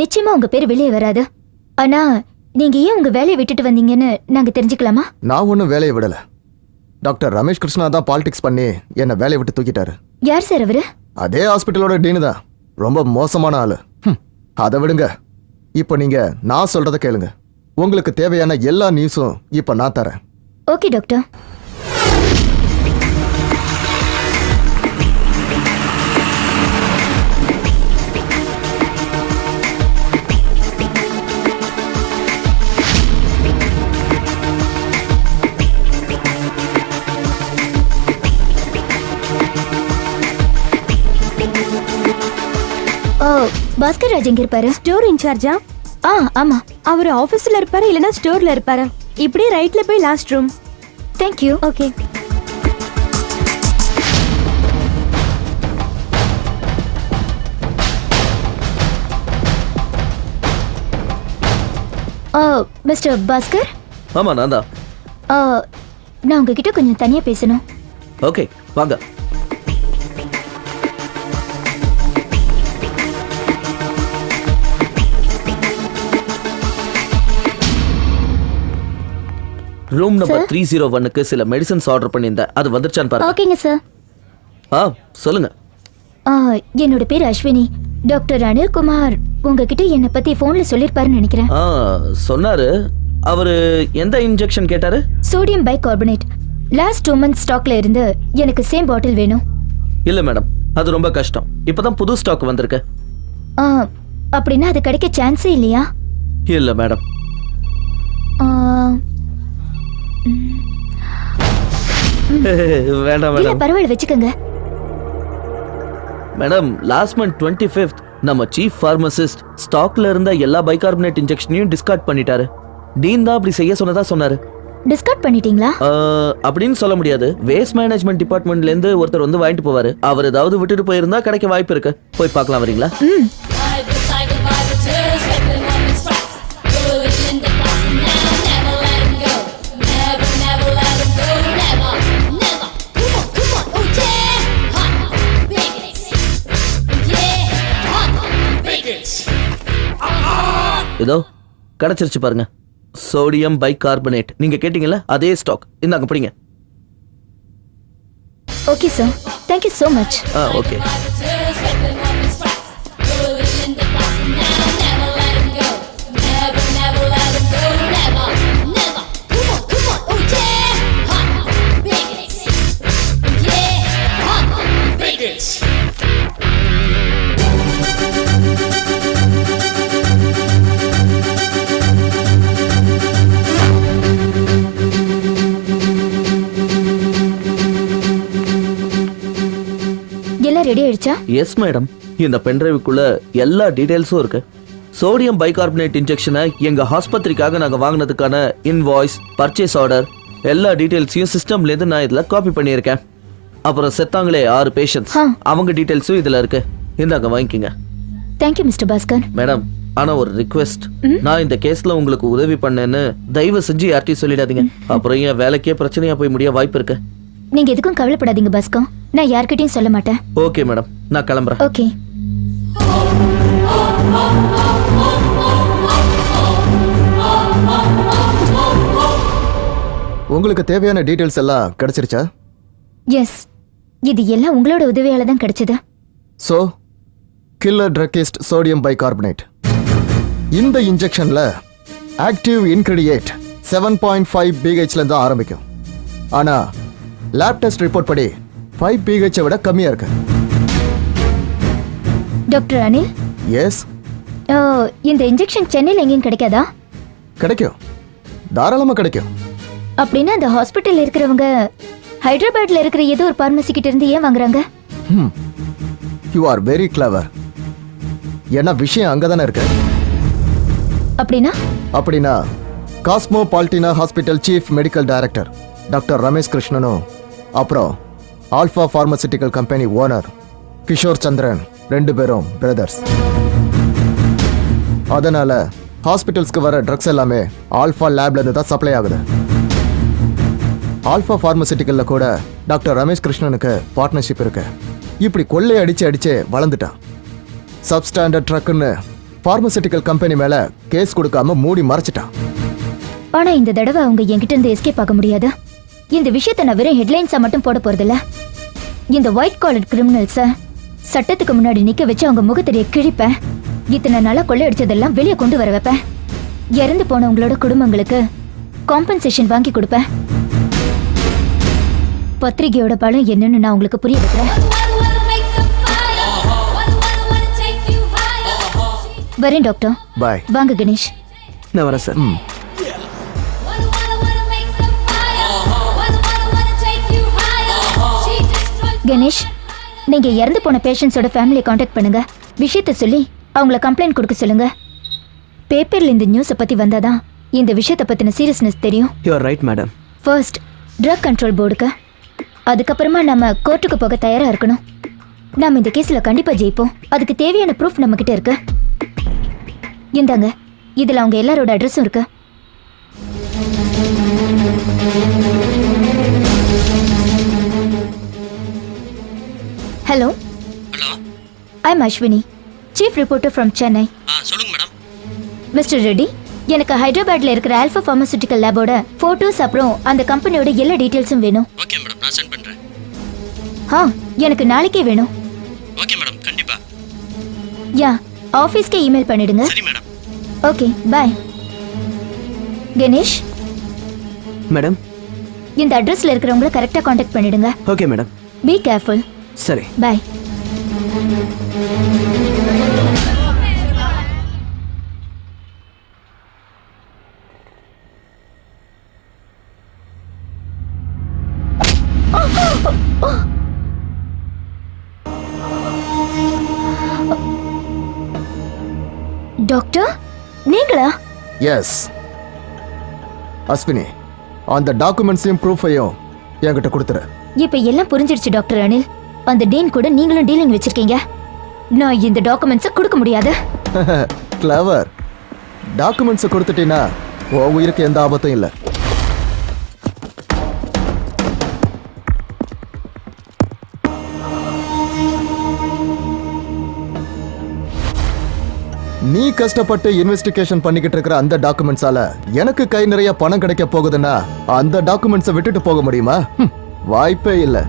நிச்சயமா உங்க பேர் வெளியே வராது. ஆனா நீங்க ஏன் உங்க வேலையை விட்டுட்டு வந்தீங்கன்னு நாங்க தெரிஞ்சுக்கலாமா? நான் ஒன்றும் வேலையை விடல. டாக்டர் ரமேஷ் கிருஷ்ணா தான் பாலிடிக்ஸ் பண்ணி என்னை வேலையை விட்டு தூக்கிட்டாரு. யார் சார் அவரு? அதே ஹாஸ்பிட்டலோட டீனு தான். ரொம்ப மோசமான ஆளு. அதை விடுங்க. இப்போ நீங்க நான் சொல்றத கேளுங்க. உங்களுக்கு தேவையான எல்லா நியூஸும் இப்போ நான் தரேன். Okay doctor. பாஸ்கர் ராஜ் எங்க இருப்பாரு? ஸ்டோர் இன்சார்ஜா? ஆமா. அவர் ஆபீஸ்ல இருப்பாரு இல்லனா ஸ்டோர்ல இருப்பாரு. இப்படியே ரைட்ல போய் last room. Thank you. Okay. Mister Bhaskar. ஆமா நான் தான். நான் உங்ககிட்ட கொஞ்சம் தனியா பேசணும். ஓகே வாங்க. ரூம் நம்பர் 301க்கு சில மெடிசன்ஸ் ஆர்டர் பண்ணியிருந்தேன். அது வந்துருச்சான்னு பாருங்க. ஓகேங்க சார். சொல்லுங்க. என்னோட பேர் அஸ்வினி. டாக்டர் அனில்குமார் உங்ககிட்ட என்னை பத்தி போன்ல சொல்லிருப்பாருன்னு நினைக்கிறேன். சொன்னாரு. அவரு எந்த இன்ஜெக்ஷன் கேட்டாரு? Sodium bicarbonate. லாஸ்ட் 2 months ஸ்டாக்ல இருந்து எனக்கு சேம் பாட்டில் வேணும். இல்ல மேடம், அது ரொம்ப கஷ்டம். இப்பதான் புது ஸ்டாக் வந்திருக்கு. அப்படின்னா அது கிடைக்க சான்ஸே இல்லையா? இல்ல மேடம். வேண்டாம் இல்ல மேடம். பரவாயில்ல, வச்சுக்கோங்க. மேடம், லாஸ்ட் மந்த் 25th நம்ம சீஃப் பார்மசிஸ்ட் ஸ்டாக்ல இருந்த எல்லா பைகார்பனேட் இன்ஜெக்ஷனையும் டிஸ்கார்ட் பண்ணிட்டாரு. டீன் தான் அப்படி செய்ய சொன்னதா சொன்னாரு. டிஸ்கார்ட் பண்ணிட்டீங்களா? அப்படின்னு சொல்ல முடியாது. வேஸ்ட் மேனேஜ்மெண்ட் டிபார்ட்மெண்ட்ல இருந்து ஒருத்தர் வந்து வாங்கிட்டு போவாரு. அவர் ஏதாவது விட்டுட்டு போயிருந்தா கிடைக்க வாய்ப்பு இருக்கு. போய் பார்க்கலாம், வரீங்களா? இதோ கிடைச்சிருச்சு பாருங்க. Sodium bicarbonate. நீங்க கேட்டீங்கல்ல, அதே ஸ்டாக். இந்தாங்க பிடிங்க. Okay sir, thank you so much. Okay. Ready ஆயிடுச்சா? Yes madam. இந்த பென்டிரைவுக்குள்ள எல்லா டீடைல்ஸும் இருக்கு. சோடியம் பைகார்பனேட் இன்ஜெக்ஷனை எங்க ஆஸ்பத்திரிக்காக நாங்க வாங்கினதுக்கான இன்வாய்ஸ், பர்ச்சேஸ் ஆர்டர், எல்லா டீடைல்ஸையும் சிஸ்டம்ல இருந்து நான் இதுல காப்பி பண்ணியிருக்கேன். அப்புறம் செத்தாங்களே 6 பேஷண்ட்ஸ், அவங்க டீடைல்ஸும் இதுல இருக்கு. இந்தாங்க வாங்கிக்கங்க. Thank you mister Bhaskar. Madam, ஆனா ஒரு ரிக்வெஸ்ட். நான் இந்த கேஸ்ல உங்களுக்கு உதவி பண்ணேன்னு தயவு செஞ்சு யார்ட்டையும் சொல்லிடாதீங்க. அப்புறம் என் வேலைக்கே பிரச்சனையா போய் முடிய வாய்ப்பு இருக்கு. நீங்க எதுக்கும் கவலைப்படாதீங்க பாஸ்கர். நான் யார்கிட்டயும் சொல்ல மாட்டேன். ஓகே மேடம், நான் கிளம்புறேன். ஓகே. உங்களுக்கு தேவையான டீடைல்ஸ் எல்லாம் கிடைச்சிருச்சா? எஸ், இது எல்லாம் உங்களோட உதவியால தான் கிடைச்சது. So killer druggist sodium bicarbonate. இந்த இன்ஜெக்ஷன்ல ஆக்டிவ் இன்கிரிடியேட் 7.5 pHல இருந்து ஆரம்பிக்கும். ஆனா லேப் டெஸ்ட் ரிப்போர்ட் படி 5 pH விட கம்மியா இருக்கு. டாக்டர் அனில். எஸ். இந்த இன்ஜெக்ஷன் சென்னையில் எங்கேயும் கிடைக்காதா? கிடைக்கும், தாராளமா கிடைக்கும். அப்படின்னா அந்த ஹாஸ்பிட்டல் இருக்கிறவங்க ஹைதராபாத்ல இருக்கிற ஏதோ ஒரு பார்மசி கிட்ட இருந்து ஏன் வாங்குறாங்க? You are very clever. ஏன்னா விஷயம் அங்கதானே இருக்கு. அப்படின்னா Cosmopolitan hospital chief medical director doctor Ramesh கிருஷ்ணனும் அப்புறம் Alpha pharmaceutical company owner Kishore Chandran 2 பேரும் பிரதர்ஸ். அதனால ஹாஸ்பிட்டல்ஸ்க்கு வர ட்ரக்ஸ் எல்லாமே ஆல்ஃபா லேப்ல இருந்து தான் சப்ளை ஆகுது. ஆல்ஃபா பார்மசிட்டிக்கல்ல கூட டாக்டர் ரமேஷ் கிருஷ்ணனுக்கு பார்ட்னர்ஷிப் இருக்கு. இப்படி கொள்ளை அடிச்சு வளர்ந்துட்டான். சப்ஸ்டாண்டர்ட் ட்ரக்குன்னு பார்மசிட்டிக்கல் கம்பெனி மேல கேஸ் கொடுக்காம மூடி மறைச்சிட்டான். ஆனா இந்த தடவை அவங்க என்கிட்ட இருந்து எஸ்கேப் ஆக முடியாது. இந்த விஷயத்தை நான் வெறும் ஹெட்லைன்ஸா மட்டும் போட போறதில்ல. இந்த ஒயிட் காலர் கிரிமினல்ஸ சட்டத்துக்கு முன்னாடி நிக்க வச்சு அவங்க முகத்தடியை கிழிப்பேன். இத்தனை நாளா கொள்ளையடிச்சதெல்லாம் வெளியே கொண்டு வர வைப்பேன். இறந்து போனவங்களோட குடும்பங்களுக்கு காம்பன்சேஷன் வாங்கி கொடுப்பேன். பத்திரிகையோட பலம் என்னன்னு நான் உங்களுக்கு புரிய வைக்கிறேன். வரேன் டாக்டர். பாய். வாங்க கணேஷ். நான் வரேன் சார். கணேஷ், நீங்க இறந்து போன பேஷண்ட்ஸோட ஃபேமிலியை காண்டாக்ட் பண்ணுங்க. விஷயத்தை சொல்லி அவங்கள கம்ப்ளைண்ட் கொடுக்க சொல்லுங்க. பேப்பர்ல இந்த நியூஸை பத்தி வந்தாதான் இந்த விஷயத்தை பத்தின சீரியஸ்னஸ் தெரியும். You are right madam. First drug control போர்டுக்கு, அதுக்கப்புறமா நம்ம கோர்ட்டுக்கு போக தயாரா இருக்கணும். நாம இந்த கேஸ்ல கண்டிப்பா ஜெயிப்போம். அதுக்கு தேவையான ப்ரூஃப் நம்ம கிட்ட இருக்கு. இந்தாங்க, இதுல அவங்க எல்லாரோட அட்ரஸும் இருக்கு. Hello, I am Ashwini, chief reporter from Chennai. சொல்லுங்க மேடம். மிஸ்டர் ரெட்டி, எனக்கு ஹைதராபாத்ல இருக்கிற ஆல்ஃபா பார்மசூட்டிக்கல் லேபோட போட்டோஸ் அப்புறம் அந்த கம்பெனியோட எல்லா டீடைல்ஸும் வேணும். ஓகே மேடம், நான் சென்ட் பண்றேன். எனக்கு நாளைக்கே வேணும். ஓகே மேடம், கண்டிப்பா. யா, ஆபீஸ்க்கே இமெயில் பண்ணிடுங்க. சரி madam. Okay, bye. Ganesh madam, இந்த அட்ரஸ்ல இருக்கிறவங்கள கரெக்டா காண்டாக்ட் பண்ணிடுங்க. Okay madam. Be careful. சரி, பை. டாக்டர், நீங்களா? எஸ் அஸ்வினி, அந்த டாக்குமெண்ட்ஸையும் ப்ரூஃபையும் என்கிட்ட கொடுத்துரு. இப்ப எல்லாம் புரிஞ்சிடுச்சு டாக்டர் அனில். அந்த டீன் கூட நீங்களும் டீலிங் வச்சிருக்கீங்க. நான் இந்த டாக்குமெண்ட்ஸை கொடுக்க முடியாது. கிளவர். டாக்குமெண்ட்ஸை கொடுத்துட்டீங்கன்னா உன் உயிருக்கு எந்த ஆபத்தும் இல்லை. நீ கஷ்டப்பட்டு இன்வெஸ்டிகேஷன் பண்ணிக்கிட்டு இருக்கிற அந்த டாக்குமெண்ட்ஸால எனக்கு கை நிறைய பணம் கிடைக்க போகுதுன்னா அந்த டாக்குமெண்ட்ஸை விட்டுட்டு போக முடியுமா? வாய்ப்பே இல்லை.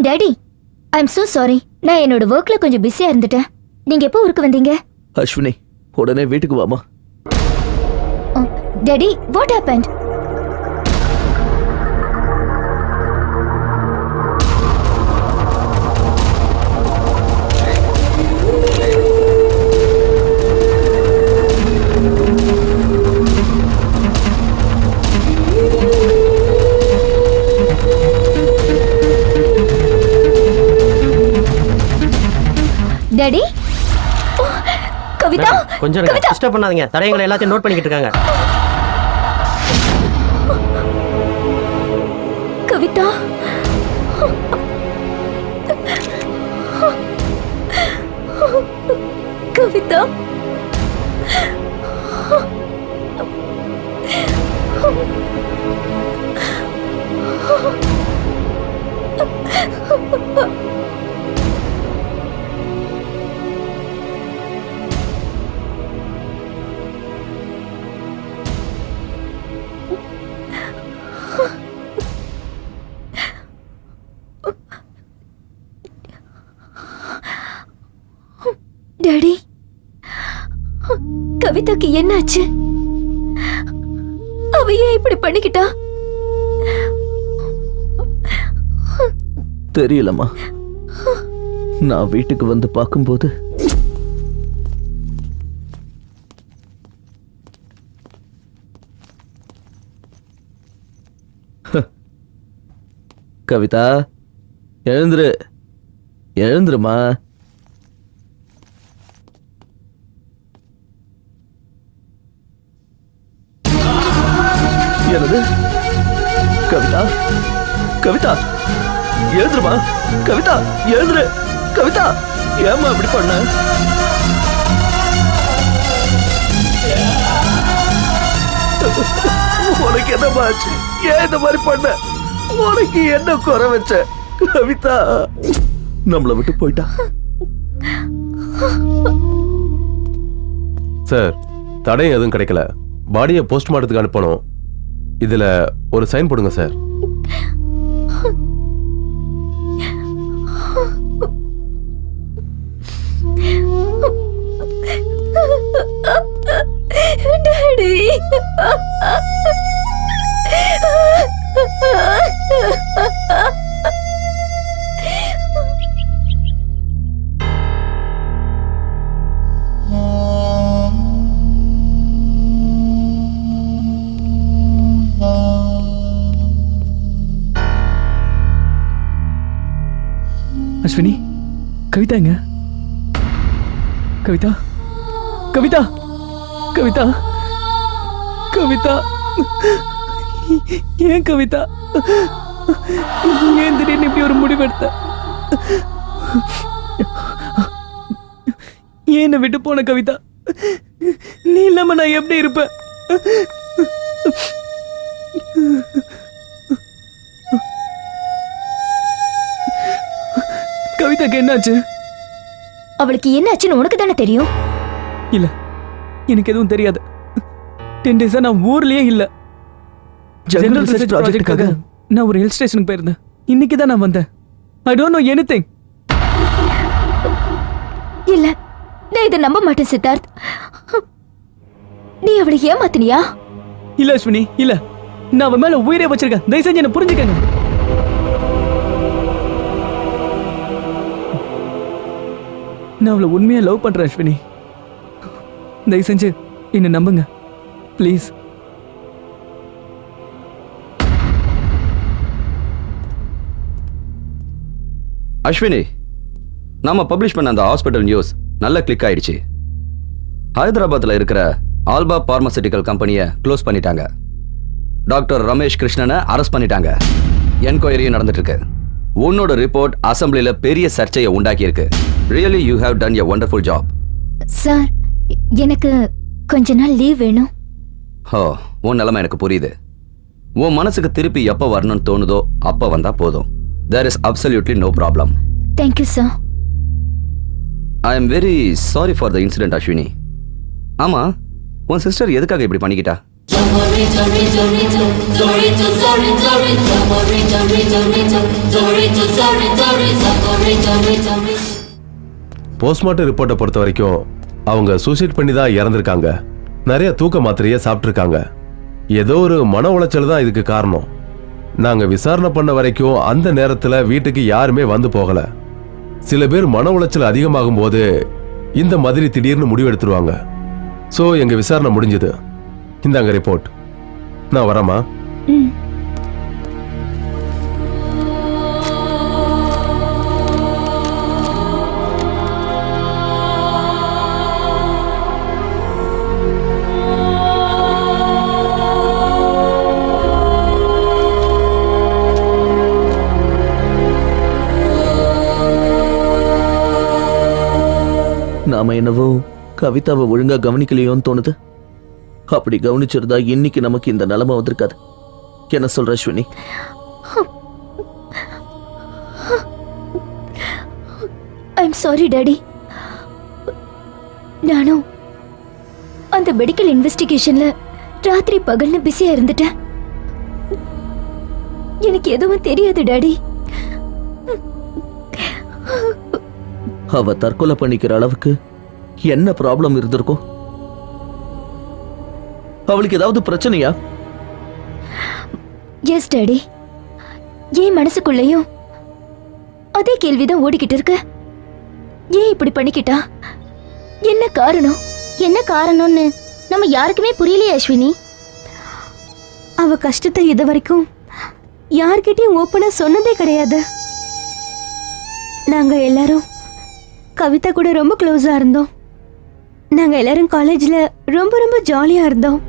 Daddy, I am so sorry. நான் என்னோட ஒர்க்ல கொஞ்சம் பிஸியா இருந்துட்டேன். நீங்க எப்போ ஊருக்கு வந்தீங்க? அஸ்வினி உடனே வீட்டுக்கு வாமா. Daddy, what happened? Daddy, Kavitha, கொஞ்சம் டிஸ்டர்ப் பண்ணாதீங்க. தடயங்களை எல்லாத்தையும் நோட் பண்ணிக்கிட்டு இருக்காங்க. கவிதா, கவிதா, டாடி, கவிதாக்கு என்னாச்சு? அவ ஏன் இப்படி பண்ணிக்கிட்டா? தெரியலம்மா. நான் வீட்டுக்கு வந்து பார்க்கும்போது கவிதா, எழுந்துரு, எழுந்துருமா. என்னது? கவிதா, கவிதா, எழுந்துருமா. கவிதா, எழுந்துரு. கவிதா, ஏம்மா இப்படி பண்ண? உனக்கு என்னம்மா ஆச்சு? ஏன் இந்த மாதிரி பண்ண? உனக்கு என்ன குறை வச்ச? கவிதா நம்மளை விட்டு போயிட்டா. சார், தடயம் எதுவும் கிடைக்கல. பாடியை போஸ்ட்மார்ட்டத்துக்கு அனுப்பணும். இதுல ஒரு சைன் போடுங்க சார். டாடி, அஸ்வினி, கவிதா எங்க? கவிதா, கவிதா, கவிதா, கவிதா, ஏன் கவிதா, ஏன் திடீர்னு இப்படி ஒரு முடிவெடுத்த? ஏன் என்னை விட்டு போன கவிதா? நீ இல்லாம நான் எப்படி இருப்பேன்? கவிதாக்கு என்னாச்சு? அவளுக்கு என்னாச்சுன்னு உனக்கு தானே தெரியும். இல்ல, எனக்கு எதுவும் தெரியாது. 10 days நான் ஊர்லயே இல்ல. ஜெனரல் ரிசர்ச் ப்ராஜெக்ட்டுக்காக நான் ஒரு ஹில் ஸ்டேஷனுக்கு போயிருந்தேன். இன்னைக்கு தான் நான் வந்தேன். I don't know anything. இல்ல, நான் இதை நம்ப மாட்டேன் சித்தார்த். நீ அவளை ஏமாத்தினியா? இல்ல அஸ்வினி, இல்ல. நான் அவன் மேல உயிரே வச்சிருக்கேன். தயவு செஞ்சு என்ன புரிஞ்சுக்கங்க. நான் அவளை உண்மையா லவ் பண்றேன் அஸ்வினி. தயவு செஞ்சு என்ன நம்புங்க ப்ளீஸ். அஸ்வினி, நாம பப்ளிஷ் பண்ண அந்த ஹாஸ்பிட்டல் நியூஸ் நல்ல கிளிக் ஆயிடுச்சு. ஹைதராபாத்ல இருக்கிற ஆல்பா பார்மசூட்டிக்கல் கம்பெனியை க்ளோஸ் பண்ணிட்டாங்க. டாக்டர் ரமேஷ் கிருஷ்ணனை அரெஸ்ட் பண்ணிட்டாங்க. என்கொயரியும் நடந்துட்டு இருக்கு. உன்னோட ரிப்போர்ட் அசம்பிளில பெரிய சர்ச்சையை உண்டாக்கி இருக்கு. Really you have done a wonderful job. Sir, எனக்கு கொஞ்ச நாள் லீவ் வேணும். ஹோ, உன் நிலைமை எனக்கு புரியுது. உன் மனசுக்கு திருப்பி எப்போ வரணும்னு தோணுதோ அப்போ வந்தா போதும். There is absolutely no problem. Thank you, sir. I am very sorry for the incident, Ashwini. ஆமா, உன் சிஸ்டர் எதுக்காக இப்படி பண்ணிக்கிட்டா? போஸ்ட்மார்ட்டம் ரிப்போர்ட்டை பொறுத்த வரைக்கும் அவங்க சூசைட் பண்ணி தான் இறந்திருக்காங்க. நிறைய தூக்க மாத்திரையை சாப்பிட்ருக்காங்க. ஏதோ ஒரு மன உளைச்சல் தான் இதுக்கு காரணம். நாங்க விசாரணை பண்ண வரைக்கும் அந்த நேரத்துல வீட்டுக்கு யாருமே வந்து போகல. சில பேர் மன உளைச்சல் அதிகமாகும் போது இந்த மாதிரி திடீர்னு முடிவெடுத்துருவாங்க. ஸோ எங்க விசாரணை முடிஞ்சது. இந்தாங்க ரிப்போர்ட். நான் வரேம்மா. நாம என்னவோ கவிதாவை ஒழுங்கா கவனிக்கலையோன்னு தோணுது. அப்படி கவனிச்சிருந்தா இன்னைக்கு நமக்கு இந்த நிலைமை வந்திருக்காது. என்ன சொல்ற அஸ்வினி? I'm sorry daddy. நானும் அந்த மெடிக்கல் இன்வெஸ்டிகேஷன்ல ராத்திரி பகல்னு பிஸியா இருந்துட்டேன். எனக்கு எதுவும் தெரியாது டாடி. அவ தற்கொலை பண்ணிக்கிற அளவுக்கு என்ன ப்ராப்ளம் இருந்திருக்கும்? அவளுக்கு ஏதாவது பிரச்சனையா? Yes daddy. என் மனசுக்குள்ளேயும் அதே கேள்விதான் ஓடிக்கிட்டு இருக்கு. ஏன் இப்படி பண்ணிக்கிட்டா? என்ன காரணம்? என்ன காரணம்னு நம்ம யாருக்குமே புரியலையே அஸ்வினி. அவ கஷ்டத்தை இது வரைக்கும் யார்கிட்டயும் ஓப்பனா சொன்னதே கிடையாது. நாங்க எல்லாரும் கவிதா கூட ரொம்ப க்ளோஸா இருந்தோம். நாங்க எல்லாரும் காலேஜ்ல ரொம்ப ரொம்ப ஜாலியா இருந்தோம்.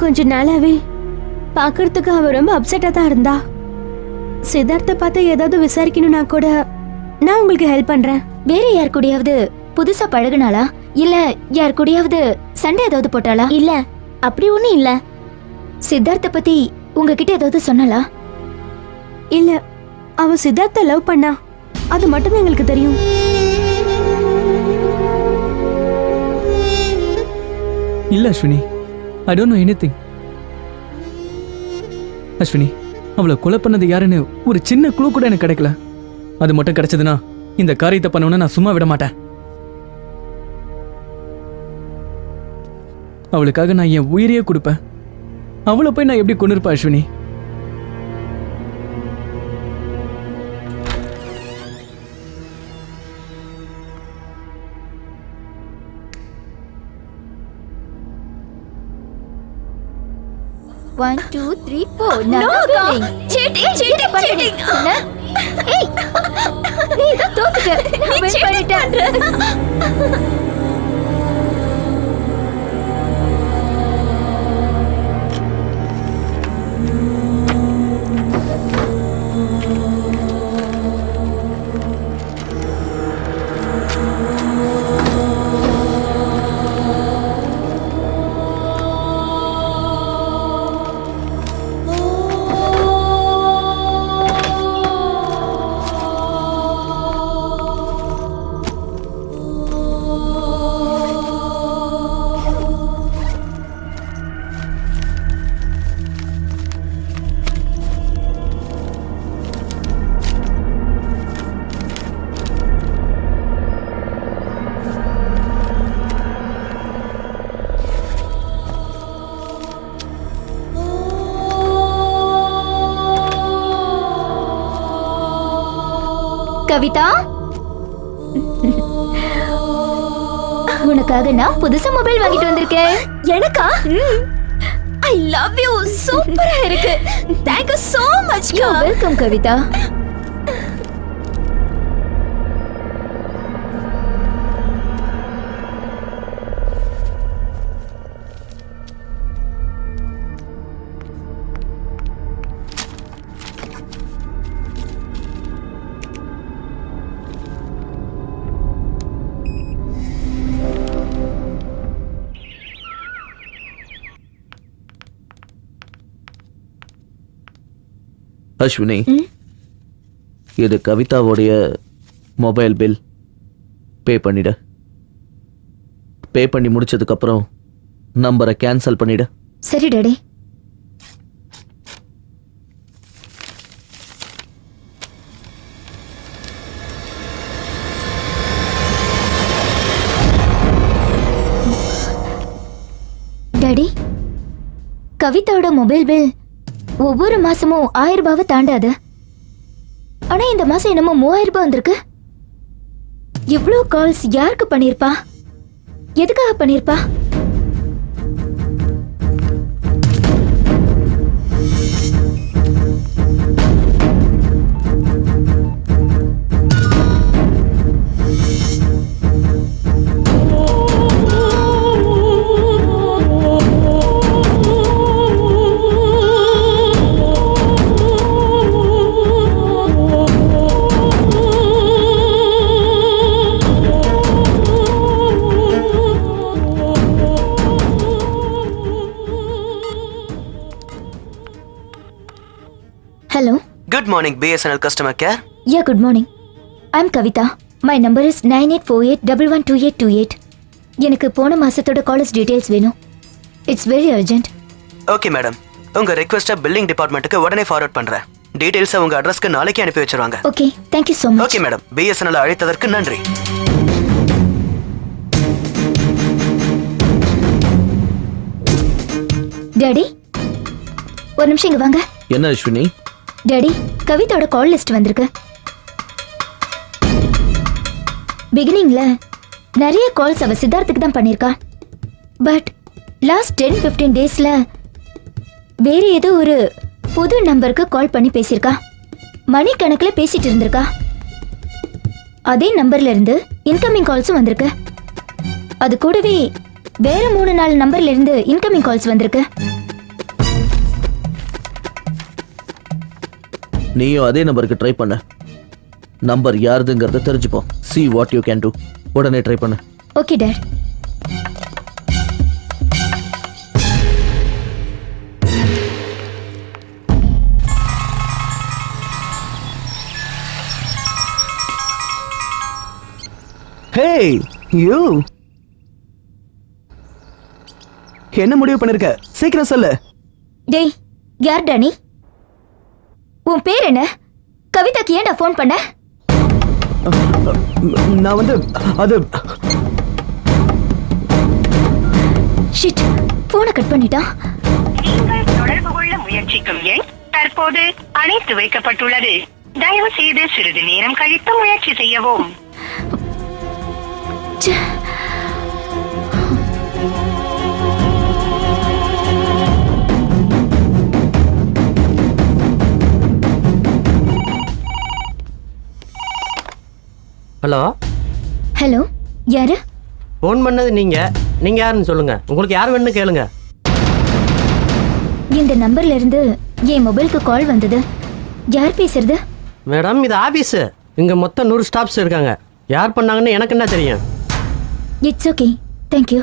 கொஞ்ச நாளாவே பார்க்கறதுக்கு அவ ரொம்ப அப்செட்டா தான் இருந்தா. சித்தார்த்த பார்த்து ஏதாவது விசாரிக்கணும்னா கூட நான் உங்களுக்கு ஹெல்ப் பண்றேன். வேற யார் கூடயாவது புதுசா பழகுனாளா? இல்ல யார் கூடயாவது சண்டை ஏதாவது போட்டாளா? இல்ல, அப்படி ஒண்ணும் இல்ல. சித்தார்த்த பத்தி உங்ககிட்ட ஏதாவது சொன்னாளா? இல்ல, அவ சித்தார்த்த லவ் பண்ணா, அது மட்டும்தான் எங்களுக்கு தெரியும். இல்ல Ashwini, I don't know anything. Ashwini, அவளை கொலை பண்ணது யாருன்னு ஒரு சின்ன க்ளூ கூட எனக்கு கிடைக்கல. அது மட்டும் கிடைச்சதுன்னா இந்த காரியத்தை பண்ணணும்னு நான் சும்மா விட மாட்டேன். அவளுக்காக நான் என் உயிரையே கொடுப்பேன். அவளை போய் நான் எப்படி கொண்டு இருப்பேன் Ashwini? One, two, three, four. No, cheating. Hey, நீ இத தோத்துட்ட. நான் win பண்ணிட்டேன். கவிதா, உனக்காக நான் புதுசா மொபைல் வாங்கிட்டு வந்திருக்கேன். எனக்கா? I love you. சூப்பரா இருக்கு. Thank you so much. You're welcome Kavitha. Ashwini, இது கவிதாவோடைய மொபைல் பில். பே பண்ணிட. பே பண்ணி முடிச்சதுக்கப்புறம் நம்பரை கேன்சல் பண்ணிடு. சரி டாடி. டாடி, கவிதாவோட மொபைல் பில் ஒவ்வொரு மாசமும் 1000 ரூபாவை தாண்டாது. ஆனா இந்த மாசம் என்னமோ 3000 ரூபாய் வந்திருக்கு. இவ்ளோ கால்ஸ் யாருக்கு பண்ணிருப்பா? எதுக்காக பண்ணிருப்பா? Hello. Good morning, BSNL customer care. Yeah, good morning. I'm Kavita. My number is 9848112828. எனக்கு போன மாசத்தோட காலேஜ் டீடைல்ஸ் வேணும். It's very urgent. Okay, madam. உங்க ரெக்வெஸ்ட்டை பில்லிங் டிபார்ட்மெண்ட்டுக்கு உடனே ஃபார்வர்ட் பண்றேன். டீடைல்ஸ் உங்க அட்ரஸ்க்கு நாளைக்கு அனுப்பி வச்சிருவாங்க. Okay, thank you so much. Okay, madam. BSNL அழைத்ததற்கு நன்றி. டாடி, ஒரு நிமிஷம் இங்க வாங்க. என்ன அஸ்வினி? டாடி, கவிதாவோட கால் லிஸ்ட் வந்திருக்கு. பிகினிங்ல நிறைய கால்ஸ் அவ சித்தார்த்துக்கு தான் பண்ணிருக்கா. பட் லாஸ்ட் 10-15 டேஸ்ல வேற ஏதோ ஒரு புது நம்பருக்கு கால் பண்ணி பேசியிருக்கா. மணிக்கணக்கில் பேசிட்டு இருந்திருக்கா. அதே நம்பர்ல இருந்து இன்கமிங் கால்ஸும் வந்திருக்கு. அது கூடவே வேற 3-4 நம்பர்ல இருந்து இன்கமிங் கால்ஸ் வந்திருக்கு. நீயும் அதே நம்பருக்கு ட்ரை பண்ண. நம்பர் யாருதுங்கிறத தெரிஞ்சுப்போம். See what you can do. உடனே ட்ரை பண்ணு. Okay dot. Hey, you. என்ன முடிவு பண்ணிருக்க? சீக்கிரம் சொல்லு. டேய், யார் டானி? உன் பேர் என்ன? கவிதாக்கு ஏன்டா ஃபோன் பண்ண? நான் வந்து அது ஷிட், ஃபோனை கட் பண்ணிட்டான். நீங்கள் தொடர்பு கொள்ள முயற்சிக்கும் எண் தற்போது அணைத்து வைக்கப்பட்டுள்ளது. தயவு செய்து சிறிது நேரம் கழித்து முயற்சி செய்யவும். ஹலோ. ஹலோ, யாரு? ஃபோன் பண்ணது நீங்க யாருன்னு சொல்லுங்க. உங்களுக்கு யார் வேணும்னு கேளுங்க. இந்த நம்பர்ல இருந்து என் மொபைலுக்கு கால் வந்தது. யார் பேசுறது? மேடம், இது ஆபீஸ். இங்க மொத்தம் 100 ஸ்டாஃப்ஸ் இருக்காங்க. யார் பண்ணாங்கன்னு எனக்கு என்ன தெரியும்? It's okay, thank you.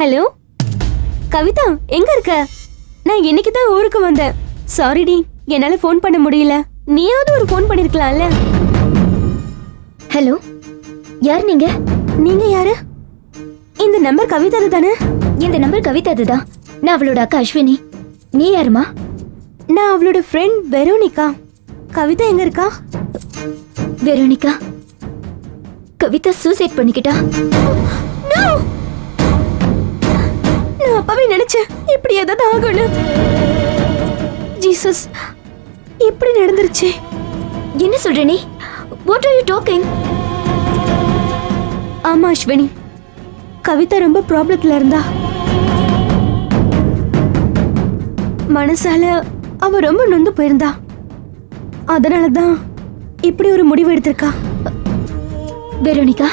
Hello Kavitha, எங்க இருக்க? நான் இன்னைக்கு தான் ஊருக்கு வந்தேன். சாரிடி, என்னால ஃபோன் பண்ண முடியல. நீயாவது ஒரு ஃபோன் பண்ணிருக்கலாம்ல. ஹலோ, யார் நீங்க? நீங்க யாரு? இந்த நம்பர் கவிதாது தானே? இந்த நம்பர் கவிதாது தான். நான் அவளோட அக்கா அஸ்வினி. நீ யாருமா? நான் அவளோட ஃப்ரெண்ட் வெரோனிகா. கவிதா எங்க இருக்கா? வெரோனிகா, கவிதா சூசைட் பண்ணிக்கிட்டா. நான் அப்பவே நினைச்சேன் இப்படி ஏதாவது ஆகணும். ஜீசஸ், இப்படி நடந்துருச்சு. என்ன சொல்ற நீ? What are you talking? ஆமா அஸ்வினி, கவிதா ரொம்ப ப்ராப்ளத்துல இருந்தா. மனசால அவ ரொம்ப நொந்து போயிருந்தா. அதனாலதான் இப்படி ஒரு முடிவு எடுத்திருக்கா. வெரோனிகா,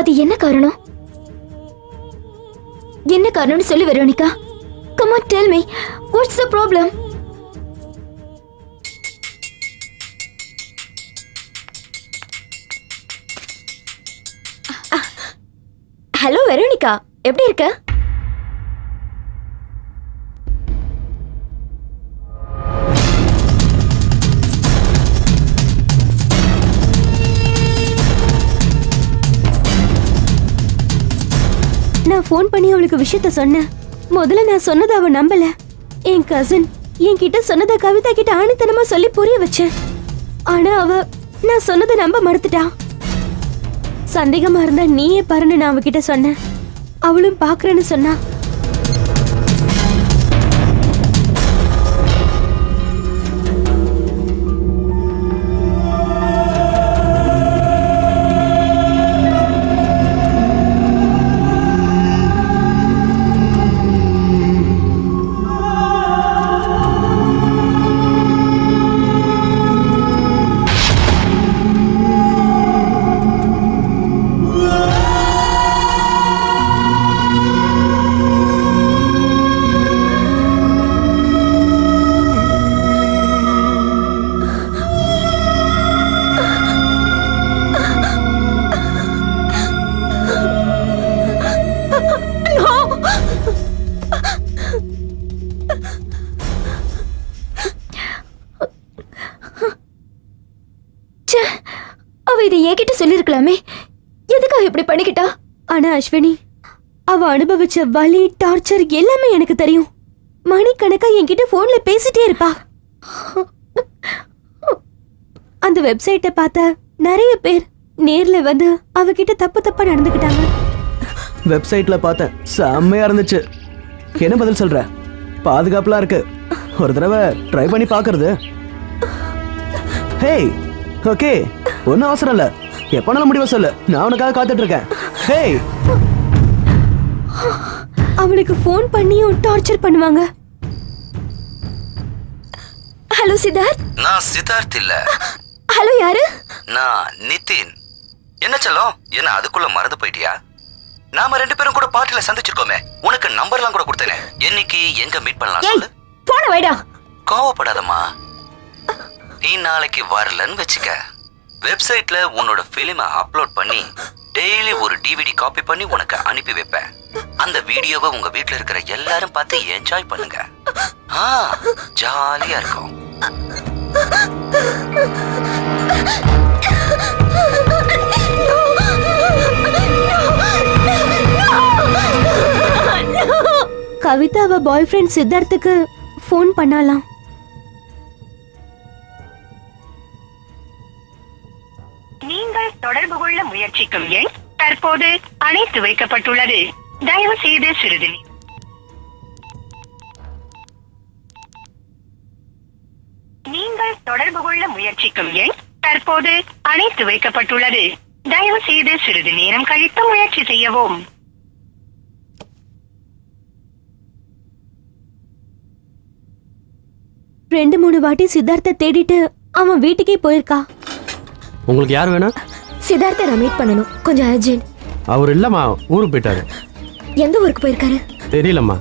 அது என்ன காரணம்? என்ன காரணம்னு சொல்லு Veronica. Come on, tell me. What's the problem? Veronica, எப்படி இருக்க? நான் ஃபோன் பண்ணி அவளுக்கு விஷயத்த சொன்னேன். முதல்ல நான் சொன்னதை அவ நம்பல. என் கசின் என்கிட்ட சொன்னதை கவிதா கிட்ட ஆணித்தனமா சொல்லி புரிய வச்சேன். ஆனா அவ நான் சொன்னதை நம்ப மறுத்துட்டா. சந்தேகமா இருந்தா நீயே பாருன்னு நான் அவகிட்ட சொன்னேன். அவளும் பாக்குறேன்னு சொன்னா. அவ இதை என்கிட்ட சொல்லிருக்கலாமே. எதுக்காக இப்படி பண்ணிக்கிட்டா? ஆனா அஸ்வினி, அவ அனுபவிச்ச வலி, டார்ச்சர் எல்லாமே எனக்கு தெரியும். மணிக்கணக்கா என்கிட்ட போன்ல பேசிட்டே இருப்பா. அந்த வெப்சைட்டை பார்த்த நிறைய பேர் நேர்ல வந்து அவகிட்ட தப்பா நடந்துக்கிட்டாங்க. வெப்சைட்ல பார்த்தேன், செம்மையா இருந்துச்சு. என்ன பதில் சொல்ற? பாதுகாப்புலாம் இருக்கு, ஒரு தடவை ட்ரை பண்ணி பார்க்கறது. ஹேய், ஓகே, ஒன்றும் அவசரம் இல்லை, எப்போனாலும் முடிவை சொல்லு, நான் உனக்காக காத்துட்டு இருக்கேன். ஹேய், அவளுக்கு ஃபோன் பண்ணியும் டார்ச்சர் பண்ணுவாங்க. ஹலோ சித்தார்த். நான் சித்தார்த் இல்ல. ஹலோ, யாரு? நான் நிதின். என்ன செல்லம், என்ன அதுக்குள்ள மறந்து போயிட்டியா? நாம 2 பேரும் கூட பார்ட்டில சந்திச்சிருக்கோமே, உனக்கு நம்பர்லாம் கூட கொடுத்தேனே. என்னைக்கு எங்க மீட் பண்ணலாம் சொல்லு. போன வைடா. கோவப்படாதம்மா. நீ நாளைக்கு வரலன்னு வச்சுக்க, வெப்சைட்ல உன்னோட பிலிமை அப்லோட் பண்ணி டெய்லி ஒரு டிவிடி காப்பி பண்ணி உனக்கு அனுப்பி வைப்பேன். அந்த வீடியோவை உங்க வீட்ல இருக்கிற எல்லாரும் பார்த்து என்ஜாய் பண்ணுங்க. ஜாலியா இருக்கும். கவிதா அவ பாய் ஃப்ரெண்ட் சித்தார்த்துக்கு ஃபோன் பண்ணலாம். நீங்கள் தொடர்பு கொள்ள முயற்சிக்கும் எண் தற்போது அணைத்து வைக்கப்பட்டுள்ளது. தயவு செய்து சிறிது நீங்கள் தொடர்பு கொள்ள முயற்சிக்கும் எண் தற்போது அணைத்து வைக்கப்பட்டுள்ளது. தயவு செய்து சிறிது நேரம் கழித்து முயற்சி செய்யவும். ரெண்டு மூணு வாட்டி சித்தார்த்த தேடிட்டு அவன் வீட்டுக்கே போயிருக்கா. உங்களுக்கு யார் வேணும்? சித்தார்த்தை நான் மீட் பண்ணணும், கொஞ்சம் அர்ஜென்ட். அவர் இல்லம்மா, ஊருக்கு போயிட்டாரு. எந்த ஊருக்கு போயிருக்காரு? தெரியலம்மா.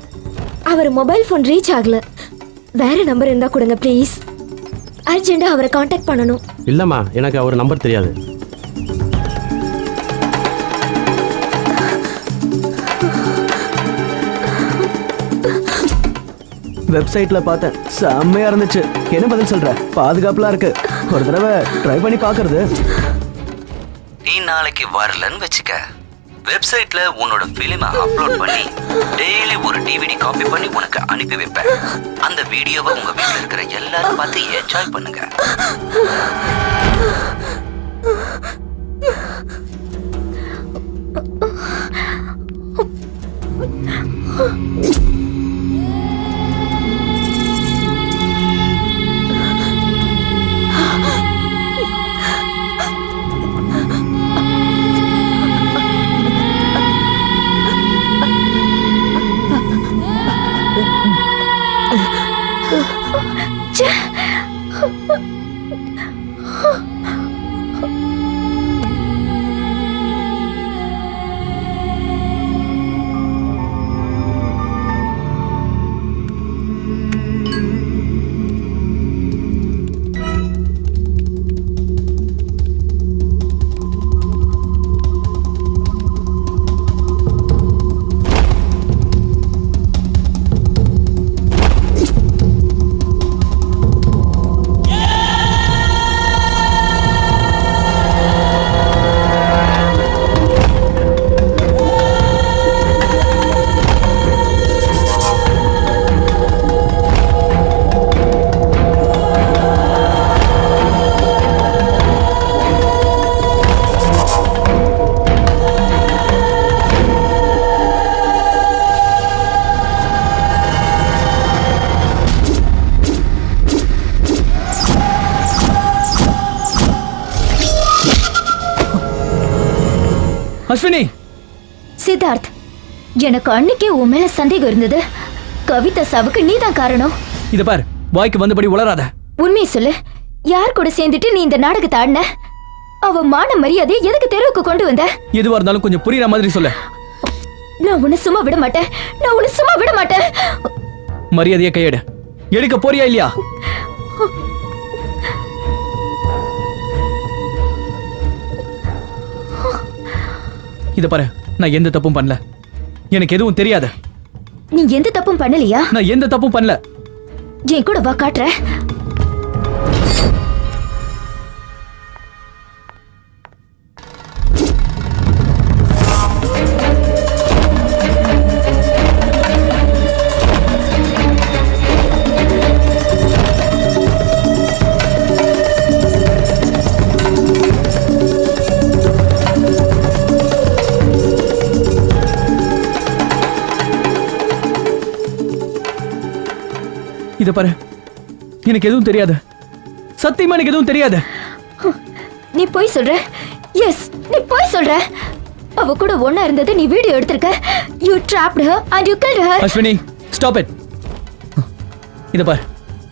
அவர் மொபைல் ஃபோன் ரீச் ஆகல. வேற நம்பர் இருந்தா கொடுங்க ப்ளீஸ். அர்ஜென்ட்டா அவரை காண்டாக்ட் பண்ணணும். இல்லம்மா, எனக்கு அவர் நம்பர் தெரியாது. வெப்சைட்ல பார்த்தேன், செம்மையா இருந்துச்சு. என்ன பதில் சொல்ற? பாதுகாப்புலாம் இருக்கு, ஒரு தடவை ட்ரை பண்ணி பார்க்கறது. நீ நாளைக்கு வரலன்னு வச்சுக்க, வெப்சைட்ல உன்னோட பிலிமை அப்லோட் பண்ணி டெய்லி ஒரு டிவிடி காப்பி பண்ணி உனக்கு அனுப்பி வைப்பேன். அந்த வீடியோவை உங்க வீட்ல இருக்கிற எல்லாரும் பார்த்து என்ஜாய் பண்ணுங்க. அஸ்வினி சித்தார்த், எனக்கு அன்னைக்கே உன் மேல சந்தேகம் இருந்தது. கவிதா சாவுக்கு நீதான் காரணம். இத பார், வாய்க்கு வந்தபடி உளராத. உண்மையை சொல்லு, யார் கூட சேர்ந்துட்டு நீ இந்த நாடகத்தை ஆடின? அவ மான மரியாதையை எதுக்கு தெருவுக்கு கொண்டு வந்த? எதுவா இருந்தாலும் கொஞ்சம் புரியுற மாதிரி சொல்லு. நான் உன்னை சும்மா விட மாட்டேன். நான் உன்னை சும்மா விட மாட்டேன். மரியாதையை கையெடு. எடுக்க போறியா இல்லையா? இத பாரு, நான் எந்த தப்பும் பண்ணல. எனக்கு எதுவும் தெரியாது. நீ எந்த தப்பும் பண்ணலையா? நான் எந்த தப்பும் பண்ணல. என் கூட வா, காட்டுற. இத பாரு, எனக்கு எதுவும் தெரியாது. சத்தியமா எனக்கு எதுவும் தெரியாது. நீ போய் சொல்ற. எஸ், நீ போய் சொல்ற. அவ கூட ஒண்ணா இருந்தது நீ வீடியோ எடுத்திருக்க. You trapped her and you killed her. Ashwini, stop it. இத பாரு,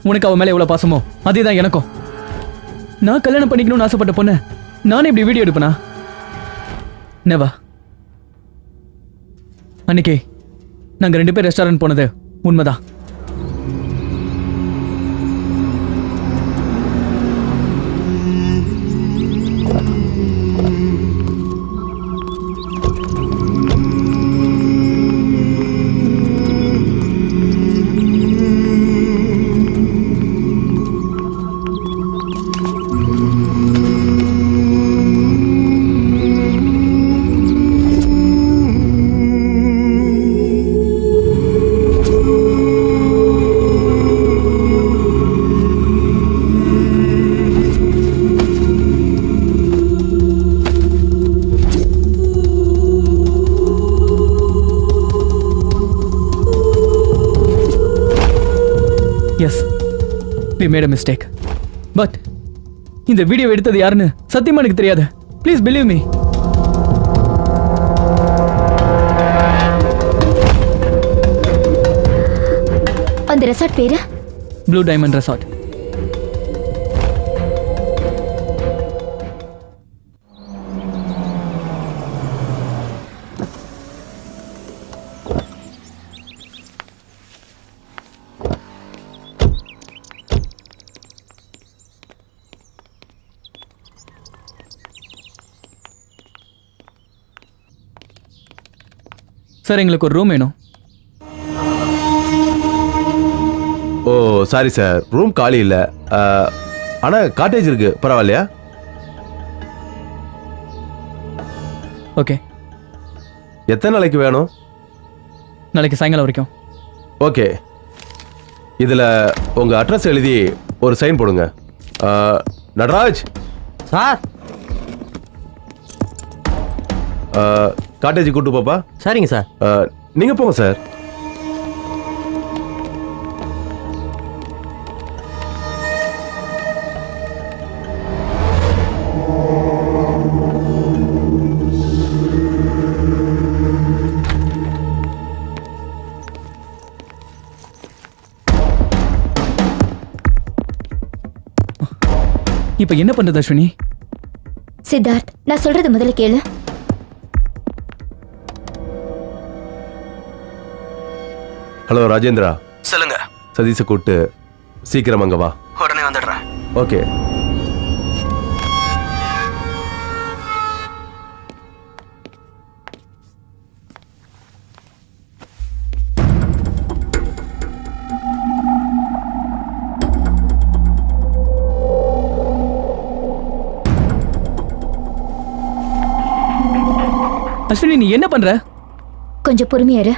உனக்கு அவ மேல எவ்வளவு பாசமோ அதேதான் எனக்கும். நான் கல்யாணம் பண்ணிக்கணும்னு ஆசைப்பட்ட பொண்ணு நானே இப்படி வீடியோ எடுப்பேனா? நெவர். அன்னைக்கு நாங்க 2 பேர் ரெஸ்டாரண்ட் போனது உண்மைதான். Yes, we made a mistake. But இந்த வீடியோ எடுத்தது யாருன்னு சத்தியமா எனக்கு தெரியாது. Please believe me. அந்த ரெசார்ட் பேரு? Blue Diamond Resort. சார், எங்களுக்கு ஒரு ரூம் வேணும். ஓ சாரி சார், ரூம் காலி இல்ல. ஆனா காட்டேஜ் இருக்கு, பரவாயில்லையா? ஓகே. எத்தனை நாளைக்கு வேணும்? நாளைக்கு சாயங்காலம் வரைக்கும். ஓகே, இதுல உங்க அட்ரஸ் எழுதி ஒரு சைன் போடுங்க. நடராஜ் சார், காட்டேஜ் கூட்டு போப்பா. சரிங்க சார். நீங்க போங்க சார். இப்ப என்ன பண்றது அஸ்வினி? சித்தார்த், நான் சொல்றது முதல்ல கேளு. ஹலோ ராஜேந்திரா. சொல்லுங்க. சதீஷை கூப்பிட்டு சீக்கிரம் அங்க வா. உடனே வந்துடுறேன். ஓகே. அஸ்வினி, நீ என்ன பண்ற? கொஞ்சம் பொறுமையா இரு.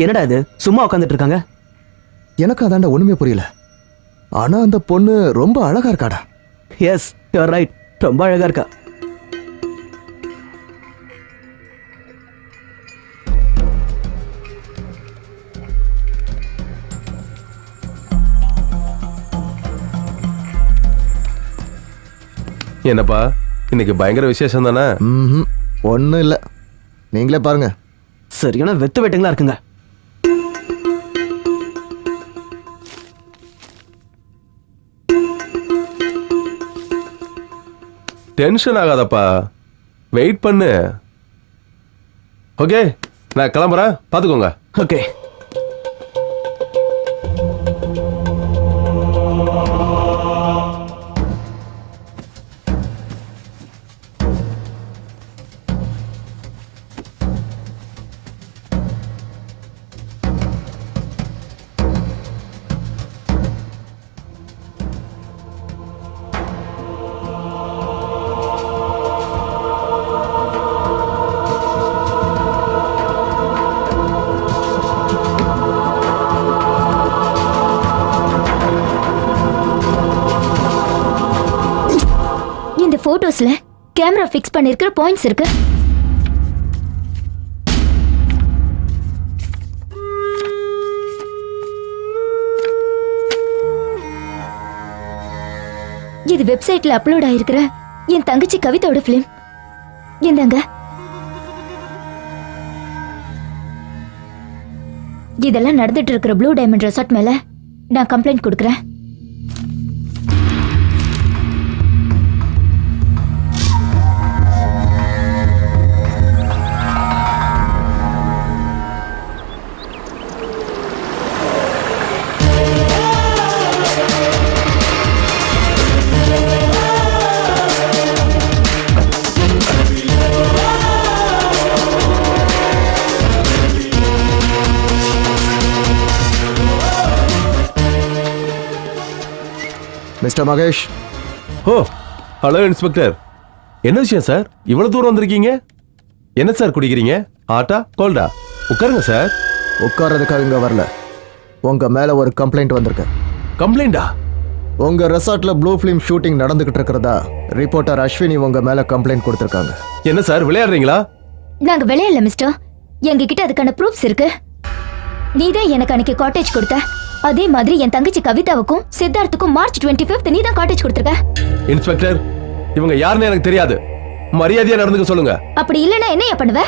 என்னடா இது சும்மா உட்காந்துட்டு இருக்காங்க? எனக்கு அதாண்டா ஒண்ணுமே புரியல. ஆனா அந்த பொண்ணு ரொம்ப அழகா இருக்காடா. Yes, you are right. ரொம்ப அழகா இருக்கா. என்னப்பா இன்னைக்கு பயங்கர விசேஷம் தானே? ஒன்றும் இல்லை, நீங்களே பாருங்க. சரியான வெத்து வெட்டுங்களா இருக்குங்க. டென்ஷன் ஆகாதப்பா, வெயிட் பண்ணு. ஓகே, நான் கிளம்புறேன், பார்த்துக்கோங்க. ஓகே. இந்த போட்டோஸ்ல கேமரா ஃபிக்ஸ் பண்ணிருக்கிற பாயிண்ட்ஸ் இருக்கு. இது வெப்சைட்ல அப்லோட் ஆயிருக்கிற என் தங்கச்சி கவிதாவோட பிலிம். இந்தாங்க. இதெல்லாம் நடந்துட்டு இருக்கிற ப்ளூ டைமண்ட் ரெசார்ட் மேல நான் கம்ப்ளைண்ட் கொடுக்கறேன். மிஸ்டர் மகேஷ். ஓ, ஹலோ இன்ஸ்பெக்டர். என்ன விஷயம் சார், இவ்வளவு தூரம் வந்திருக்கீங்க? என்ன சார் குடிக்கிறீங்க? ஆட்டா கோல்டா? உட்காருங்க சார். உட்கார்றதுக்காக இங்க வரல, உங்க மேல ஒரு கம்ப்ளைண்ட் வந்திருக்கு. கம்ப்ளைண்டா? உங்க ரெசார்ட்ல ப்ளூ ஃபிலிம் ஷூட்டிங் நடந்துகிட்டு இருக்கிறதா ரிப்போர்ட்டர் அஸ்வினி உங்க மேல கம்ப்ளைண்ட் கொடுத்திருக்காங்க. என்ன சார் விளையாடுறீங்களா? நாங்க விளையாடல மிஸ்டர், எங்க கிட்ட அதுக்கான ப்ரூஃப்ஸ் இருக்கு. நீதான் எனக்கு அன்னைக்கு காட்டேஜ் கொடுத்த, அதே மாதிரி என் தங்கச்சி கவிதாவுக்கும் சித்தார்த்துக்கும் மார்ச் 25 நீ தான் காட்டேஜ் கொடுத்திருக்க. இன்ஸ்பெக்டர், இவங்க யாருன்னு எனக்கு தெரியாது, மரியாதையா நடந்துக்க சொல்லுங்க. அப்படி இல்லனா என்னைய பண்ணுவ?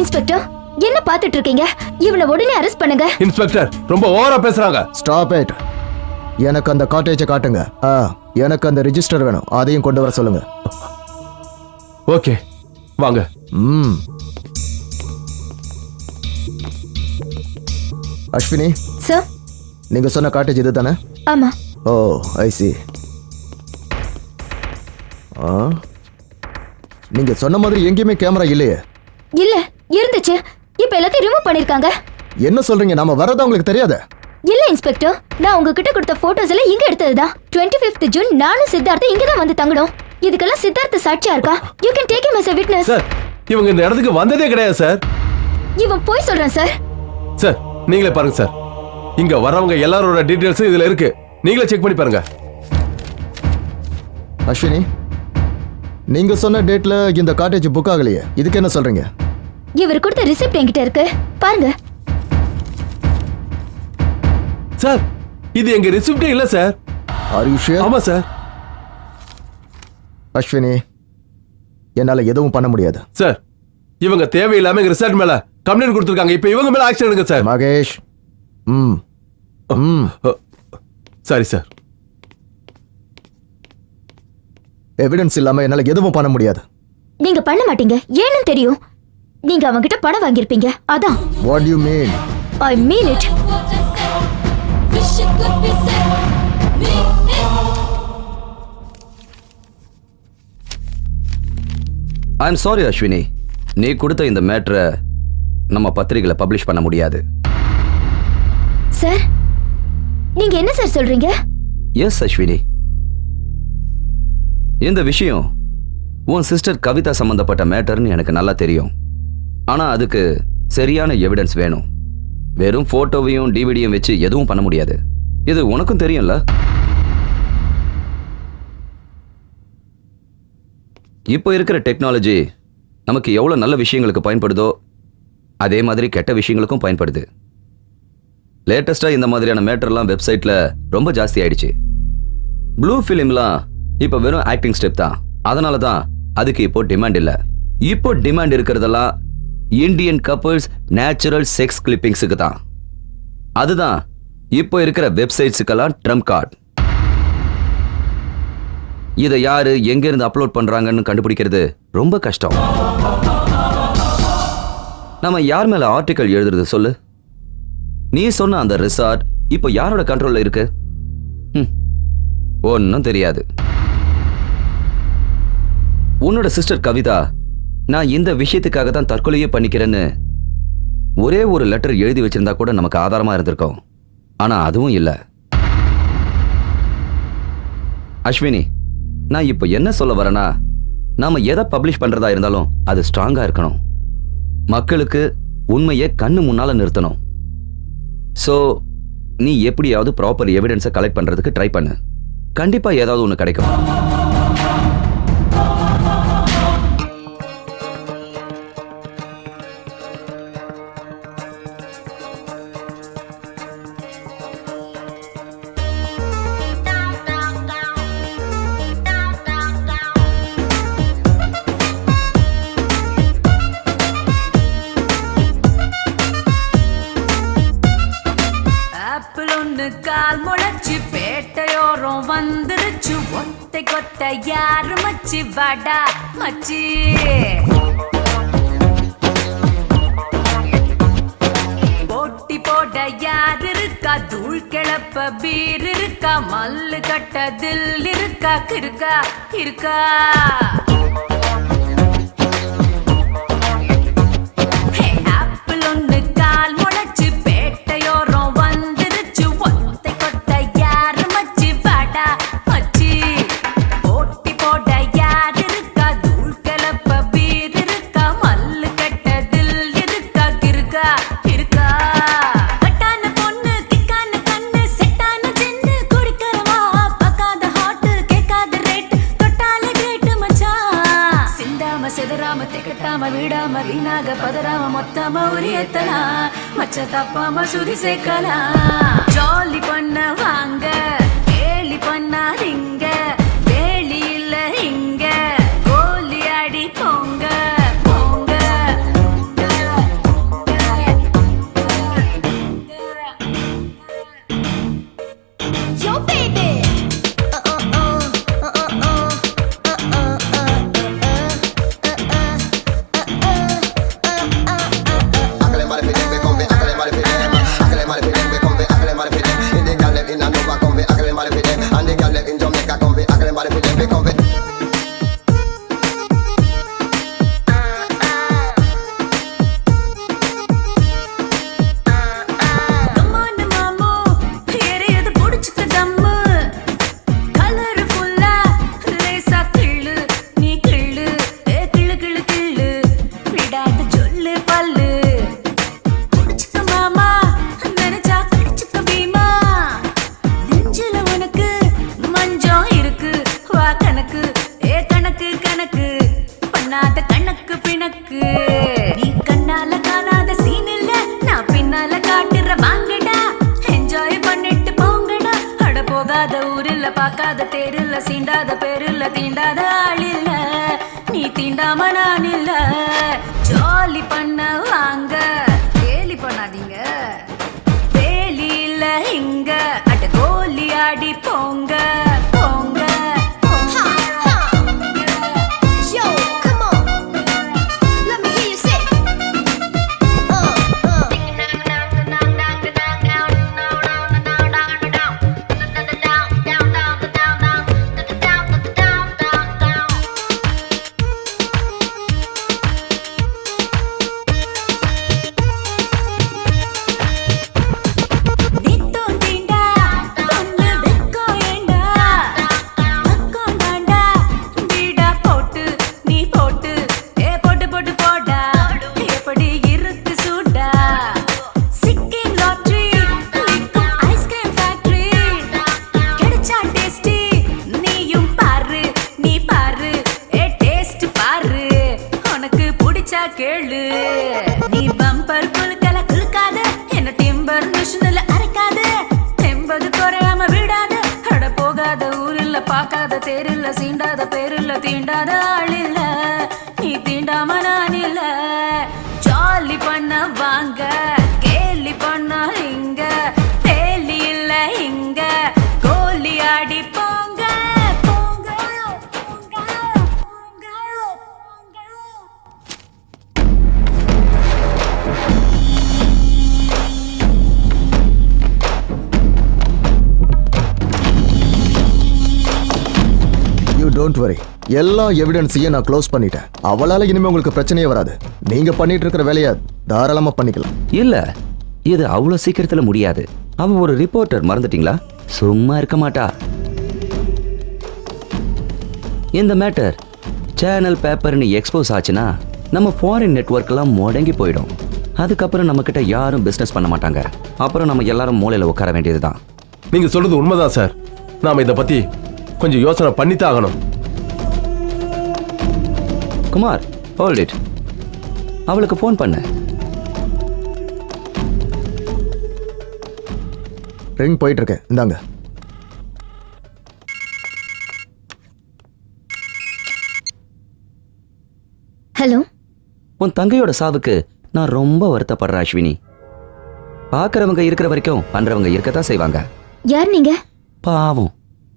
இன்ஸ்பெக்டர், என்ன பார்த்துட்டு இருக்கீங்க? இவனை உடனே அரெஸ்ட் பண்ணுங்க. இன்ஸ்பெக்டர், ரொம்ப ஓவரா பேசுறாங்க. Stop it. எனக்கு அந்த காட்டேஜை காட்டுங்க. எனக்கு அந்த ரெஜிஸ்டர் வேணும், அதையும் கொண்டு வர சொல்லுங்க. ஓகே, வாங்க. அஸ்வினி சார், நீங்க சொன்ன காட்டேஜ் இது தானே? ஆமா. ஓ, ஐ சி. நீங்க சொன்ன மாதிரி எங்கேயுமே கேமரா இல்லையே? இல்ல, இருந்துச்சு. இப்ப எல்லாத்தையும் ரிமூவ் பண்ணிருக்காங்க. என்ன சொல்றீங்க? நாம வரது உங்களுக்கு தெரியாது? இல்ல இன்ஸ்பெக்டர், நான் உங்ககிட்ட கொடுத்த போட்டோஸ் எல்லாம் இங்க எடுத்ததுதான். 25 ஜூன் நானும் சித்தார்த்த இங்க தான் வந்து தங்கணும். இதுக்கெல்லாம் சித்தார்த்த சாட்சியா இருக்கா? You can take him as a witness. Sir, இவங்க இந்த இடத்துக்கு வந்ததே கிடையாது சார். இவன் போய் சொல்றான் சார். சார், நீங்களே பாருங்க சார், இங்க வரவங்க எல்லாரோட டீடைல்ஸ் இதுல இருக்கு, நீங்களே செக் பண்ணி பாருங்க. அஸ்வினி, நீங்க சொன்ன டேட்ல இந்த காட்டேஜ் புக் ஆகலையே, இதுக்கு என்ன சொல்றீங்க? இவர் கொடுத்த ரிசிப்ட் என்கிட்ட இருக்கு, பாருங்க. சார், இது எங்க ரிசிப்டே இல்ல சார். Are you sure? ஆமா சார். அஸ்வினி, என்னால எதுவும் பண்ண முடியாது. சார், இவங்க தேவையில்லாம எங்க ரிசார்ட் மேல கம்ப்ளைண்ட் கொடுத்திருக்காங்க. இப்போ இவங்க மேல ஆக்ஷன் எடுங்க sir. Mahesh. Sorry sir. Evidence இல்லாம என்னால எதுவும் பண்ண முடியாது. நீங்க பண்ண மாட்டீங்க, ஏன்னு தெரியும். நீங்க அவங்கிட்ட பணம் வாங்கியிருப்பீங்க, அதான். What do you mean? I mean it. I'm sorry Ashwini, நீ கொடுத்த இந்த மேட்டரை நம்ம பத்திரிகையில பப்ளிஷ் பண்ண முடியாது. சார், நீங்க என்ன சார் சொல்றீங்க? எஸ் அஸ்வினி, இந்த விஷயம் உன் சிஸ்டர் கவிதா சம்பந்தப்பட்ட மேட்டர்னு எனக்கு நல்லா தெரியும். ஆனா அதுக்கு சரியான எவிடன்ஸ் வேணும். வெறும் போட்டோவையும் டிவிடியும் வச்சு எதுவும் பண்ண முடியாது. இது உனக்கும் தெரியும்ல. இப்போ இருக்கிற டெக்னாலஜி நமக்கு எவ்வளவு நல்ல விஷயங்களுக்கு பயன்படுதோ அதே மாதிரி கெட்ட விஷயங்களுக்கும் பயன்படுது. லேட்டஸ்டா இந்த மாதிரியான மேட்டர்லாம் வெப்சைட்ல ரொம்ப ஜாஸ்தி ஆயிடுச்சு. ப்ளூ ஃபிலிம்லாம் இப்போ வெறும் ஆக்டிங் ஸ்டெப் தான். அதனால தான் அதுக்கு இப்போ டிமாண்ட் இல்லை. இப்போ டிமாண்ட் இருக்கிறதெல்லாம் இந்தியன் கப்புள்ஸ் நேச்சுரல் செக்ஸ் கிளிப்பிங்ஸுக்கு தான். அதுதான் இப்போ இருக்கிற வெப்சைட்ஸுக்கெல்லாம் ட்ரம்ப் கார்டு. இதை யாரு எங்க இருந்து அப்லோட் பண்றாங்கன்னு கண்டுபிடிக்கிறது ரொம்ப கஷ்டம். நம்ம யார் மேல ஆர்டிக்கல் எழுதுறது சொல்லு? நீ சொன்ன அந்த ரிசார்ட் இப்போ யாரோட கண்ட்ரோல்ல இருக்கு? ஒன்னும் தெரியாது. உன்னோட சிஸ்டர் கவிதா நான் இந்த விஷயத்துக்காக தான் தற்கொலையே பண்ணிக்கிறேன்னு ஒரே ஒரு லெட்டர் எழுதி வச்சிருந்தா கூட நமக்கு ஆதாரமா இருந்திருக்கும். ஆனா அதுவும் இல்ல. அஸ்வினி, நான் இப்போ என்ன சொல்ல வரேன்னா, நாம எதை பப்ளிஷ் பண்றதா இருந்தாலும் அது ஸ்ட்ராங்கா இருக்கணும். மக்களுக்கு உண்மையை கண்ணு முன்னால நிறுத்தணும். சோ நீ எப்படியாவது ப்ராப்பர் எவிடன்ஸை கலெக்ட் பண்றதுக்கு ட்ரை பண்ணு. கண்டிப்பா ஏதாவது ஒன்று கிடைக்கும். கால் முளைச்சு பேட்டையோரம் வந்துருச்சு. ஒத்தை கொத்த யாரு மச்சி வாடா மச்சி. போட்டி போட யார் இருக்கா? தூள் கிளப்ப பீர் இருக்கா? மல்லு கட்ட தில் இருக்கா? இருக்கா இருக்கா? விடாம வீணாக பதறாம மொத்தமா உரியத்தனா மச்ச தப்பாம சுதி சேர்க்கலாம். ஜாலி பண்ண வாங்க, கேலி பண்ணாதீங்க. வேலி இல்ல இங்க, கோலி அடி போங்க போங்க. Yo baby பார்க்காத தேரில்ல, சீண்டாத பேரில்ல, தீண்டாத ஆளில்ல, நீ தீண்டாம நான் இல்ல. ஜாலி பண்ண வாங்க, கேலி பண்ணாதீங்க. வேலி இல்ல இங்க, அட கோலி ஆடி போங்க போங்க. ஊர்ல சீண்டாத பேருல தீண்டாத ஆள் இல்ல, நீ தீண்டாம நான் இல்ல. ஜாலி பண்ண வாங்க, கேலி பண்ண இங்க, டேலி இல்ல இங்க, கோலி ஆடி போங்க போங்க போங்க போங்க. யூ டோன்ட் வரி, எல்லா எவிடன்ஸையும் நான் க்ளோஸ் பண்ணிட்டேன். அவளால இனிமே உங்களுக்கு பிரச்சனையே வராது. நீங்க பண்ணிட்டு இருக்கிற வேலையை தாராளமா பண்ணிக்கலாம். இல்ல, இது அவ்வளவு சீக்கிரத்துல முடியாது. அவ ஒரு ரிப்போர்ட்டர், மறந்துட்டீங்களா? சும்மா இருக்க மாட்டா. இந்த மேட்டர் சேனல் பேப்பர்னு எக்ஸ்போஸ் ஆச்சுன்னா நம்ம ஃபாரின் நெட்வொர்க் எல்லாம் முடங்கி போயிடும். அதுக்கப்புறம் நம்ம கிட்ட யாரும் பிசினஸ் பண்ண மாட்டாங்க. அப்புறம் நம்ம எல்லாரும் மூலையில உட்கார வேண்டியதுதான். நீங்க சொல்றது உண்மைதான் சார். நாம இதை பத்தி கொஞ்சம் யோசனை பண்ணித்தான் ஆகணும். Kumar, hold it. அவளுக்கு ஃபோன் பண்ண. ரிங் போயிட்டு இருக்கேன், இந்தாங்க. ஹலோ. உன் தங்கையோட சாவுக்கு நான் ரொம்ப வருத்தப்படுறேன் அஸ்வினி. பார்க்கறவங்க இருக்கிற வரைக்கும் பண்றவங்க இருக்கத்தான் செய்வாங்க. யார் நீங்க? பாவம்,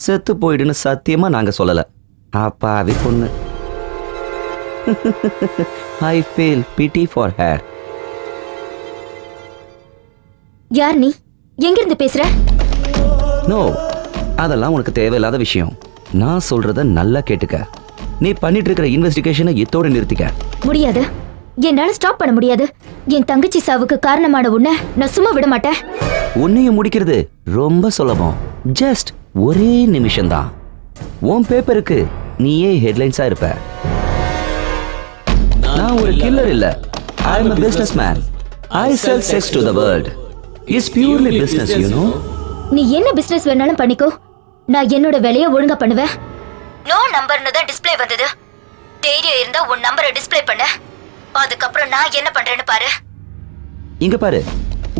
செத்து போயிடுன்னு சத்தியமா நாங்க சொல்லல. அப்பாவி பொண்ணு. I feel pity for her. யார் நீ? எங்கிருந்து பேசுற? நோ, அதெல்லாம் உனக்கு தேவையில்லாத விஷயம். நான் சொல்றத நல்லா கேட்டுக்க. நீ பண்ணிட்டு இருக்கிற இன்வெஸ்டிகேஷனை இத்தோட நிறுத்திக்க. முடியாது, என்னால ஸ்டாப் பண்ண முடியாது. என் தங்கச்சி சாவுக்கு காரணமான உன்னை நான் சும்மா விட மாட்டேன். உன்னையும் முடிக்கிறது ரொம்ப சுலபம். ஜஸ்ட் ஒரே நிமிஷம்தான். உன் பேப்பருக்கு நீயே ஹெட்லைன்ஸா இருப்ப. நான் ஒரு கில்லர் இல்ல. ஐ அம் a businessman. I sell sex to the world. It's purely business, you know. நீ என்ன பிசினஸ் வேணாலும் பண்ணிக்கோ, நான் என்னோட வேலையை ஒழுங்கா பண்ணுவேன். நோ நம்பர்னு தான் டிஸ்ப்ளே வந்தது. தைரியம் இருந்தா உன் நம்பரை டிஸ்ப்ளே பண்ண. அதுக்கப்புறம் நான் என்ன பண்றேன்னு பாரு. இங்க பாரு,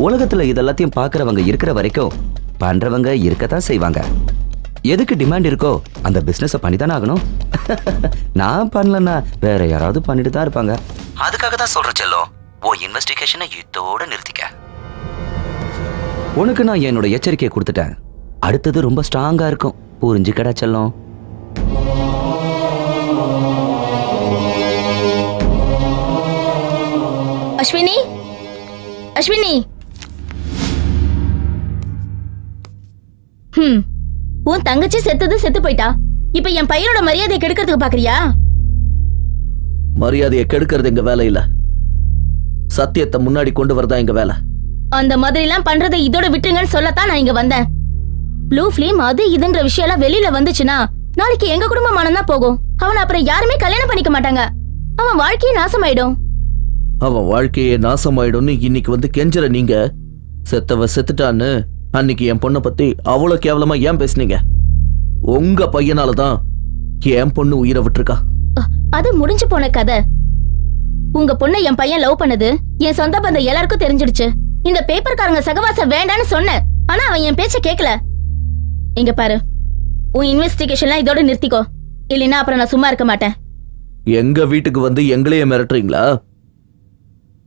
உலகத்துல இதெல்லாத்தையும் பார்க்கறவங்க இருக்கிற வரைக்கும் பண்றவங்க இருக்கத்தான் செய்வாங்க. எதுக்கு டிமாண்ட் இருக்கோ அந்த பிசினஸ பண்ணி தானே ஆகணும். நான் பண்ணலன்னா வேற யாராவது பண்ணிட்டு தான் இருப்பாங்க. அதுக்காக தான் சொல்ற செல்லம், ஓ இன்வெஸ்டிகேஷனை இதோட நிறுத்திக்க. உனக்கு நான் என்னோட எச்சரிக்கையை கொடுத்துட்டேன். அடுத்தது ரொம்ப ஸ்ட்ராங்கா இருக்கும். புரிஞ்சுக்கடா செல்லம். அஸ்வினி, அஸ்வினி. உன் தங்கச்சி செத்து போயிட்டா. இப்ப என் பையனோட மரியாதையை கெடுக்கிறதுக்கு பாக்குறியா? மரியாதையை கெடுக்கிறது எங்க வேலை இல்ல, சத்தியத்தை முன்னாடி கொண்டு வரதா எங்க வேலை. அந்த மாதிரி எல்லாம் பண்றதை இதோட விட்டுருங்கன்னு சொல்லத்தான் நான் இங்க வந்தேன். ப்ளூ ஃபிலிம் அது இதுன்ற விஷயம் எல்லாம் வெளியில வந்துச்சுன்னா நாளைக்கு எங்க குடும்பமானம் தான் போகும். அவனை அப்புறம் யாருமே கல்யாணம் பண்ணிக்க மாட்டாங்க. அவன் வாழ்க்கையே நாசமாயிடும். அவன் வாழ்க்கையே நாசமாயிடும்னு இன்னைக்கு வந்து கெஞ்சற நீங்க, செத்தவ செத்துட்டான்னு அன்னைக்கு என் பொண்ணை பத்தி அவ்வளவு கேவலமா ஏன் பேசுனீங்க? உங்க பையனாலதான் என் பொண்ணு உயிரை விட்டுருக்கா. அது முடிஞ்சு போன கதை. உங்க பொண்ணை என் பையன் லவ் பண்ணது என் சொந்த பந்தம் எல்லாருக்கும் தெரிஞ்சிடுச்சு. இந்த பேப்பர்காரங்க சகவாசம் வேண்டான்னு சொன்னேன், ஆனா அவன் என் பேச்ச கேட்கல. இங்க பாரு, உன் இன்வெஸ்டிகேஷன்லாம் இதோட நிறுத்திக்கோ, இல்லைன்னா அப்புறம் நான் சும்மா இருக்க மாட்டேன். எங்க வீட்டுக்கு வந்து எங்களையே மிரட்டுறீங்களா?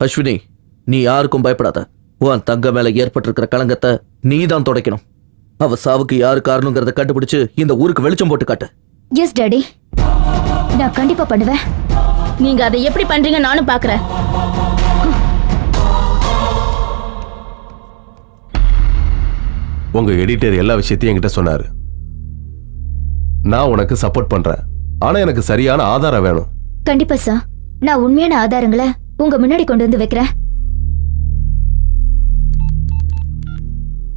அஸ்வினி, நீ யாருக்கும் பயப்படாத. உன் தங்க மேல ஏற்பட்டிருக்கிற களங்கத்தை நீ தான் துடைக்கணும். அவ சாவுக்கு யாரு காரணங்கிறத கண்டுபிடிச்சு இந்த ஊருக்கு வெளிச்சம் போட்டு காட்டு. எஸ் டாடி, நான் கண்டிப்பா பண்ணுவேன். நீங்க அதை எப்படி பண்றீங்க நானும் பாக்குறேன். உங்க எடிட்டர் எல்லா விஷயத்தையும் என்கிட்ட சொன்னாரு. நான் உனக்கு சப்போர்ட் பண்றேன், ஆனா எனக்கு சரியான ஆதாரம் வேணும். கண்டிப்பா சார், நான் உண்மையான ஆதாரங்களை உங்க முன்னாடி கொண்டு வந்து வைக்கிறேன்.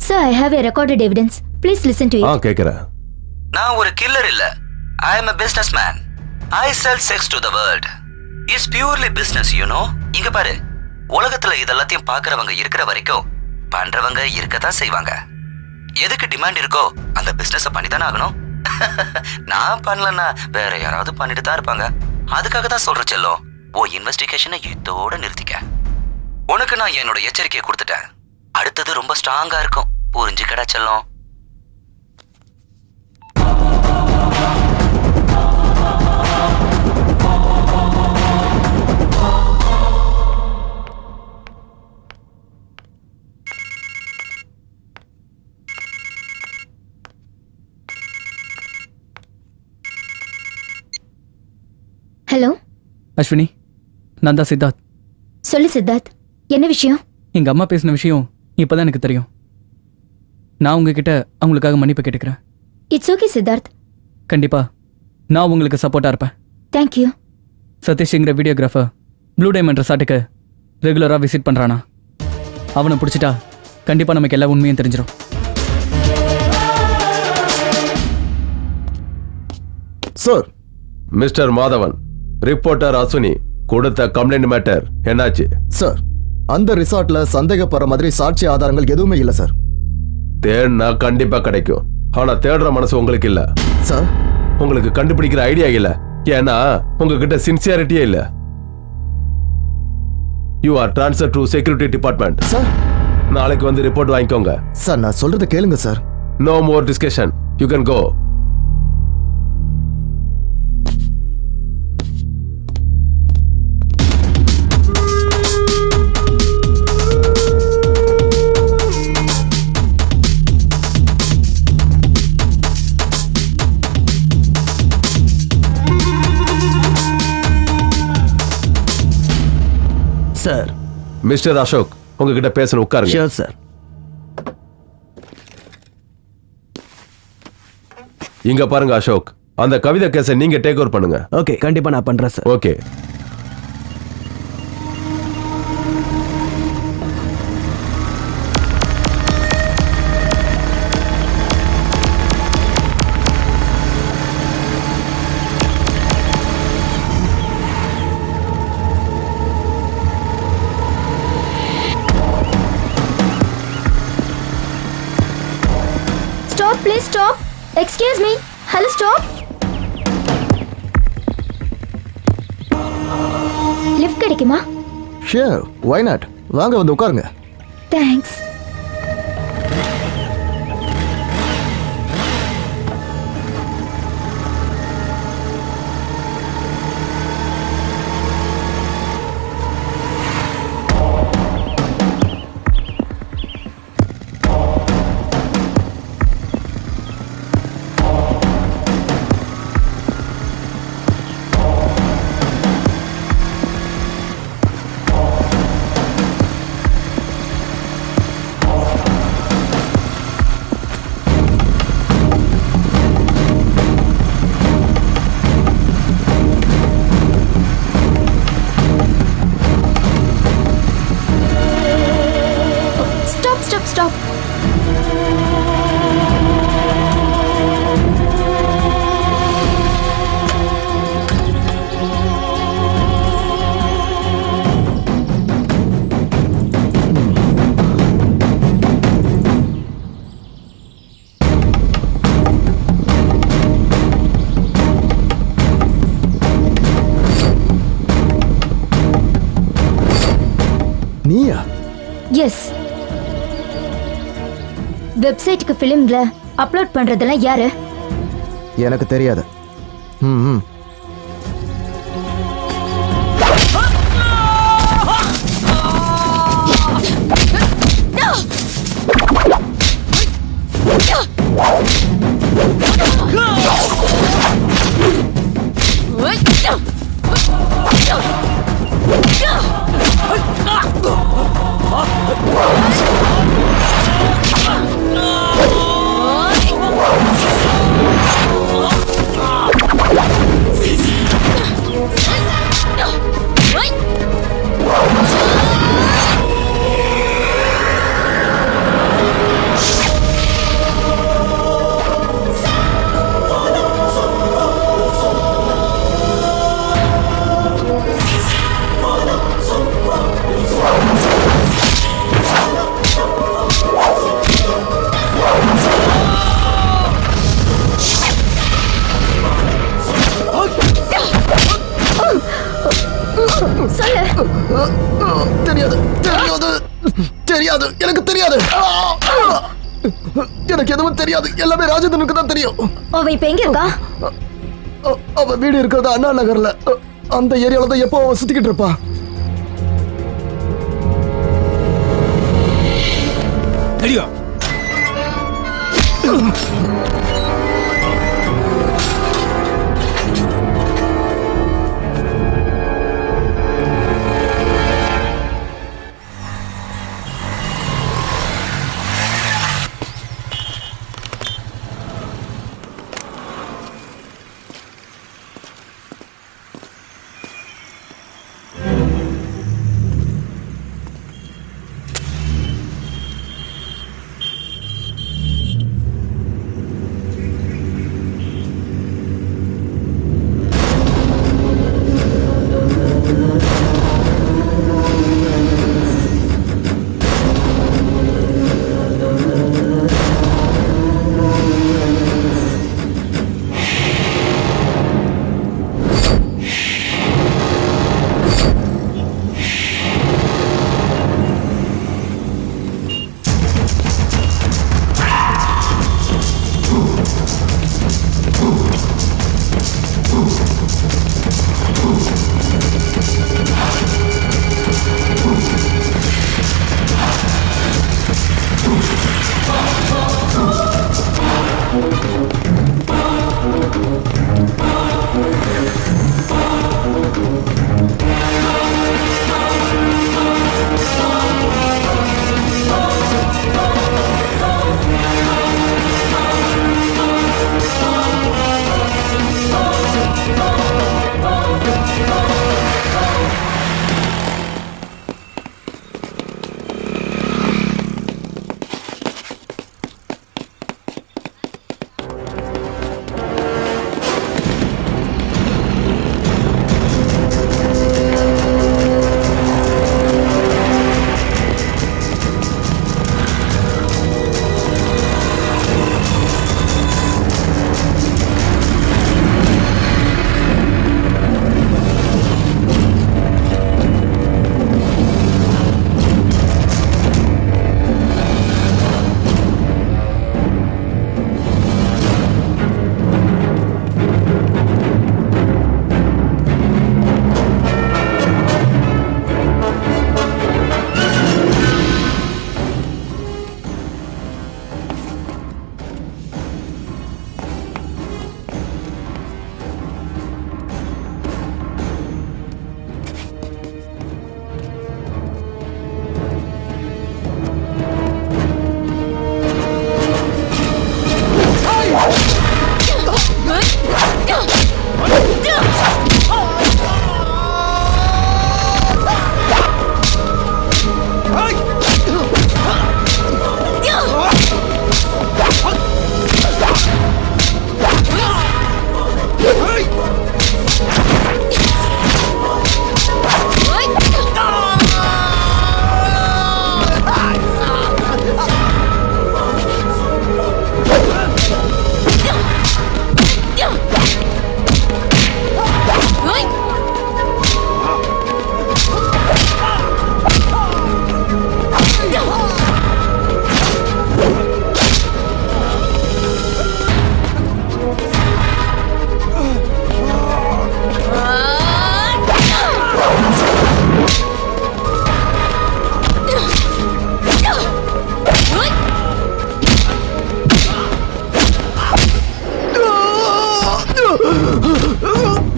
Sir, I have a recorded evidence. Please listen to it. கேக்குறேன். நான் ஒரு கில்லர் இல்ல. I am a businessman. I sell sex to the world. It's purely business, you know. இங்க பாரு, உலகத்துல இதெல்லாத்தையும் பார்க்கறவங்க இருக்கிற வரைக்கும் பண்றவங்க இருக்கத்தான் செய்வாங்க. எதுக்கு டிமாண்ட் இருக்கோ அந்த பிசினஸ பண்ணி தானே ஆகணும். நான் பண்ணலன்னா வேற யாராவது பண்ணிட்டு தான் இருப்பாங்க. அதுக்காக தான் சொல்ற செல்லம், ஓ இன்வெஸ்டிகேஷனை இதோட நிறுத்திக்க. உனக்கு நான் என்னோட எச்சரிக்கையை கொடுத்துட்டேன். அடுத்தது ரொம்ப ஸ்ட்ராங்கா இருக்கும். புரிஞ்சுக்கடா செல்லம். ஹலோ அஸ்வினி, நான் தான் சித்தார்த். சொல்லு சித்தார்த், என்ன விஷயம்? எங்கள் அம்மா பேசின விஷயம் இப்போ தான் எனக்கு தெரியும். நான் உங்ககிட்ட அவங்களுக்காக மன்னிப்பு கேட்டுக்கிறேன். It's okay Siddharth. கண்டிப்பாக நான் உங்களுக்கு சப்போர்ட்டாக இருப்பேன். தேங்க்யூ. சதீஷ்ங்கிற வீடியோகிராஃபர் ப்ளூ டைமண்ட் ரெசார்ட்டுக்கு ரெகுலராக விசிட் பண்ணுறானா? அவனை பிடிச்சிட்டா கண்டிப்பாக நமக்கு எல்லா உண்மையும் தெரிஞ்சிடும். Sir, mister Madhavan, reporter Ashwini கொடுத்த கம்ப்ளைண்ட் மேட்டர் என்னாச்சு? சார், அந்த ரிசார்ட்ல சந்தேகப்படுற மாதிரி சாட்சி ஆதாரங்கள் எதுவுமே இல்லை சார். தேடினா கண்டிப்பா கிடைக்கும். ஆனா தேடுற மனசு உங்களுக்கு இல்ல சார். உங்களுக்கு கண்டுபிடிக்கிற ஐடியா இல்ல. ஏன்னா உங்ககிட்ட சின்சியாரிட்டியே இல்ல. You are transfer to security department. Sir, நாளைக்கு வந்து ரிப்போர்ட் வாங்கிக்கோங்க. சார், நான் சொல்றத கேளுங்க sir. No more discussion. You can go. Sir. Mister Ashok, உங்ககிட்ட பேசணும், உட்காருங்க. Sure sir. இங்க பாருங்க அசோக், அந்த கவிதை கேஸை நீங்க டேக் ஓவர் பண்ணுங்க. ஓகே, கண்டிப்பா நான் பண்றேன் sir. Okay. Stop please stop. Excuse me. Hello stop. Lift கிடைக்குமா? Sure, why not. வாங்க வந்து உட்காருங்க. தேங்க்ஸ். Stop. நீயா? எஸ். வெப்சைட்டுக்கு ஃபிலிம்ல அப்லோட் பண்றதெல்லாம் யாரு? எனக்கு தெரியாது. ம். தெரியாது, எனக்கு தெரியாது. எனக்கு எதுவும் தெரியாது. எல்லாமே ராஜேந்திரனுக்கு தான் தெரியும். அவ இப்ப எங்க இருக்கா? அவ வீடு இருக்கிறது அண்ணா நகர்ல. அந்த ஏரியால தான் எப்போ அவ சுத்திக்கிட்டு இருப்பா. தெரியும்.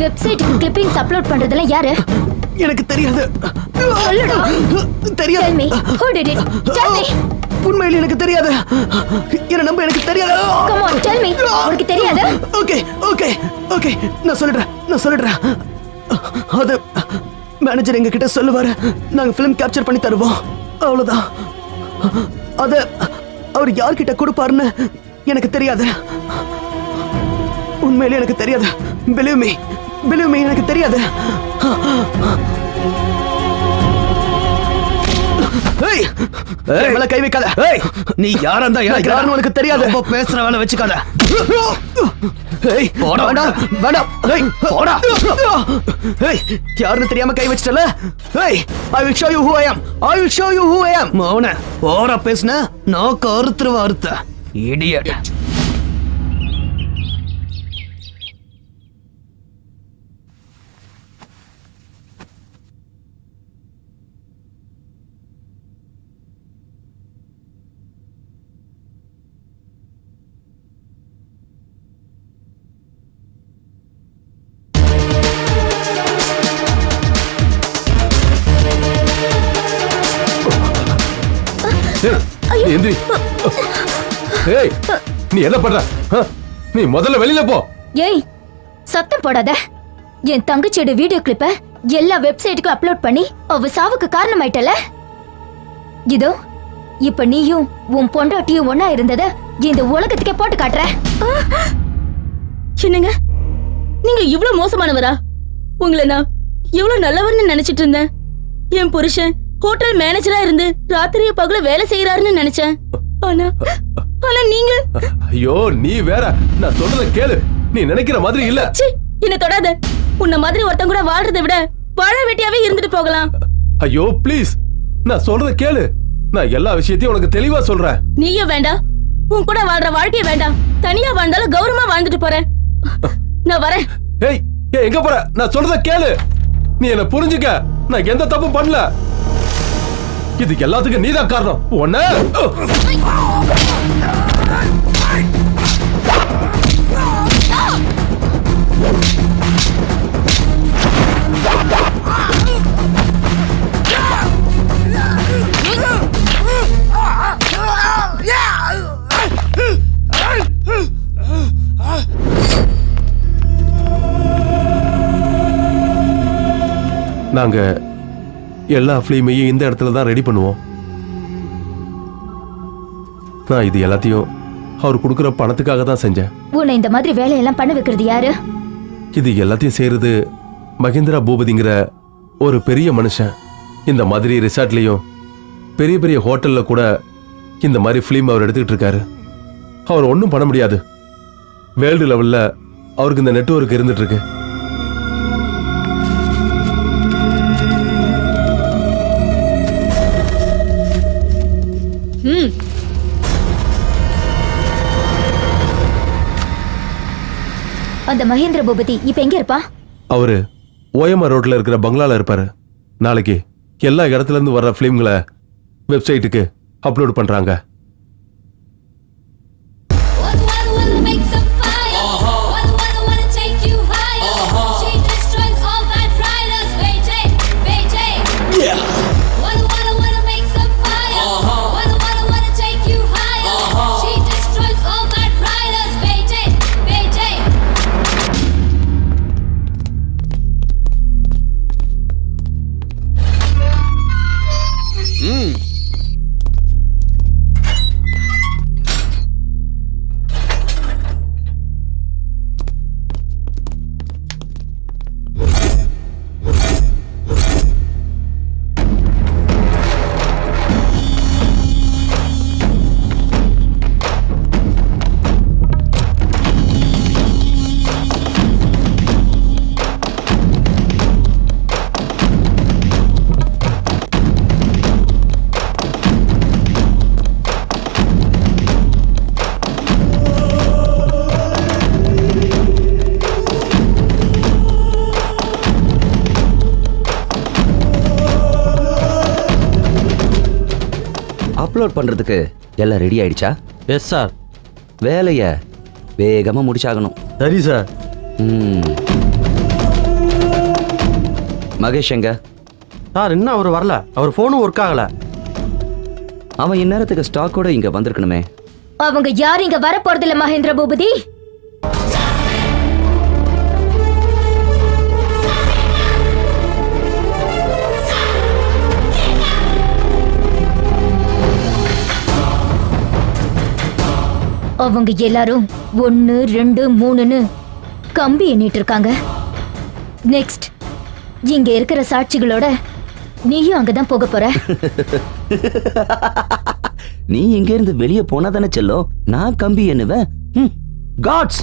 வெப்சைட்டுக்கு கிளிப்பிங்ஸ் அப்லோட் பண்றதுல யாரு? எனக்கு தெரியாது. சொல்லுடா. தெரியாது. Tell me, who did it? Tell me. உண்மையில எனக்கு தெரியாது. என்ன நம்ப, எனக்கு தெரியாது. Come on, tell me. உனக்கு தெரியாது? ஓகே ஓகே ஓகே, நான் சொல்லிடுறேன். அது மேனேஜர் எங்க கிட்ட சொல்லுவாரு, நாங்க ஃபிலிம் கேப்சர் பண்ணி தருவோம், அவ்வளவுதான். அது அவர் யார்கிட்ட கொடுப்பாருன்னு எனக்கு தெரியாது. உண்மையிலே எனக்கு தெரியாது. Believe me, எனக்கு தெரியாது. ஏய், மேல கை வைக்காத. ஏய், நீ யாரா இருந்தா யாருன்னு உனக்கு தெரியாது. ரொம்ப பேசுற வேலை வச்சுக்காத. ஏய், போடா. வேண்டாம். ஏய், போடா. ஏய், யாருன்னு தெரியாம கை வச்சிட்டல. ஏய், I will show you who I am. மௌன போடா. பேசுன நான் கருத்துருவா. இடியட். எந்திரி. ஏய், நீ என்ன பண்ற? நீ முதல்ல வெளியில போ. ஏய், சத்தம் போடாத. என் தங்கச்சியோட வீடியோ கிளிப்ப எல்லா வெப்சைட்டுக்கும் அப்லோட் பண்ணி அவ சாவுக்கு காரணமாயிட்டல. இதோ இப்ப நீயும் உன் பொண்டாட்டியும் ஒன்னா இருந்தத இந்த உலகத்துக்கே போட்டு காட்டுற. என்னங்க, நீங்க இவ்ளோ மோசமானவரா? உங்களை நான் இவ்ளோ நல்லவர்னு நினைச்சிட்டு இருந்தேன். என் புருஷன் ஹோட்டல் மேனேஜரா இருந்து ராத்திரிய பகல வேலை செய்யறாருன்னு நினைச்சேன். ஆனா நீங்க. ஐயோ, நீ வேற. நான் சொல்றத கேளு. நீ நினைக்கிற மாதிரி இல்ல. என்ன தொடாத. உன்ன மாதிரி ஒருத்தன் கூட வாழ்றதை விட வாழ வெட்டியாவே இருந்துட்டு போகலாம். ஐயோ ப்ளீஸ், நான் சொல்றத கேளு. நான் எல்லா விஷயத்தையும் உனக்கு தெளிவா சொல்றேன். நீயும் வேண்டாம், உன் கூட வாழ்ற வாழ்க்கைய வேண்டாம். தனியா வாழ்ந்தாலும் கௌரவமா வாழ்ந்துட்டு போறேன். நான் வரேன். ஏய், எங்க போற? நான் சொல்றத கேளு. நீ என்ன புரிஞ்சுக்க. நான் எந்த தப்பும் பண்ணல. இதுக்கு எல்லாத்துக்கும் நீதான் காரணம். ஒண்ணு நாங்க எல்லா ஃபிலிமையும் இந்த இடத்துல தான் ரெடி பண்ணுவோம். நான் இது எல்லாத்தையும் அவர் கொடுக்குற பணத்துக்காக தான் செஞ்சேன். உன்னை இந்த மாதிரி வேலையெல்லாம் பண்ண வைக்கிறது யாரு? இது எல்லாத்தையும் செய்யறது மகேந்திரா பூபதிங்கிற ஒரு பெரிய மனுஷன். இந்த மாதிரி ரிசார்ட்லயும் பெரிய பெரிய ஹோட்டல்ல கூட இந்த மாதிரி ஃபிலிம் அவர் எடுத்துக்கிட்டு இருக்காரு. அவர் ஒன்றும் பண்ண முடியாது. வேர்ல்டு லெவல்ல அவருக்கு இந்த நெட்வொர்க் இருந்துட்டு இருக்கு. அந்த மகேந்திர பூபதி இப்ப எங்க இருப்பா? அவரு ஓஎம்ஆர் ரோட்ல இருக்கிற பங்களால இருப்பாரு. நாளைக்கு எல்லா இடத்துல இருந்து வர்ற பிலிம்களை வெப்சைட்டுக்கு அப்லோட் பண்றாங்க. அப்லோட் பண்றதுக்கு எல்லாம் ரெடி ஆயிடுச்சா? Yes sir. வேலைய வேகமா முடிச்சாகணும். சரி சார். மகேஷ் எங்க? சார் இன்னும் அவர் வரல. அவர் போனும் ஒர்க் ஆகல. அவன் இந்நேரத்துக்கு ஸ்டாக்கோட இங்க வந்திருக்கணுமே. அவங்க யாரும் இங்க வர போறதில்ல மகேந்திர பூபதி. அவங்க எல்லாரும் 1 2 3ன்னு கம்பி எண்ணிட்டு இருக்காங்க. நெக்ஸ்ட் இங்க இருக்கிற சாட்சிகளோட நீயும் அங்கதான் போக போற. நீ இங்க இருந்து வெளியே போனா தானே செல்லும். நான் கம்பி எண்ணுவேன். காட்ஸ்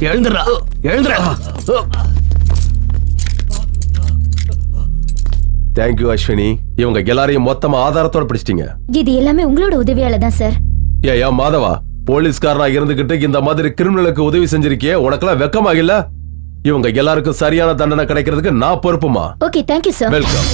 எழுந்துடா எழுந்துடா. தேங்க்யூ அஸ்வினி. இவங்க எல்லாரையும் மொத்தமா ஆதாரத்தோட பிடிச்சிட்டீங்க. இது எல்லாமே உங்களோட உதவியால தான் சார். ஏன் மாதவா, போலீஸ்காரனா இருந்துகிட்டு இந்த மாதிரி கிரிமினலுக்கு உதவி செஞ்சிருக்கியே, உனக்கெல்லாம் வெக்கமா இல்ல? இவங்க எல்லாருக்கும் சரியான தண்டனை கிடைக்கிறதுக்கு நான் பொறுப்புமா. Okay, thank you sir. வெல்கம்.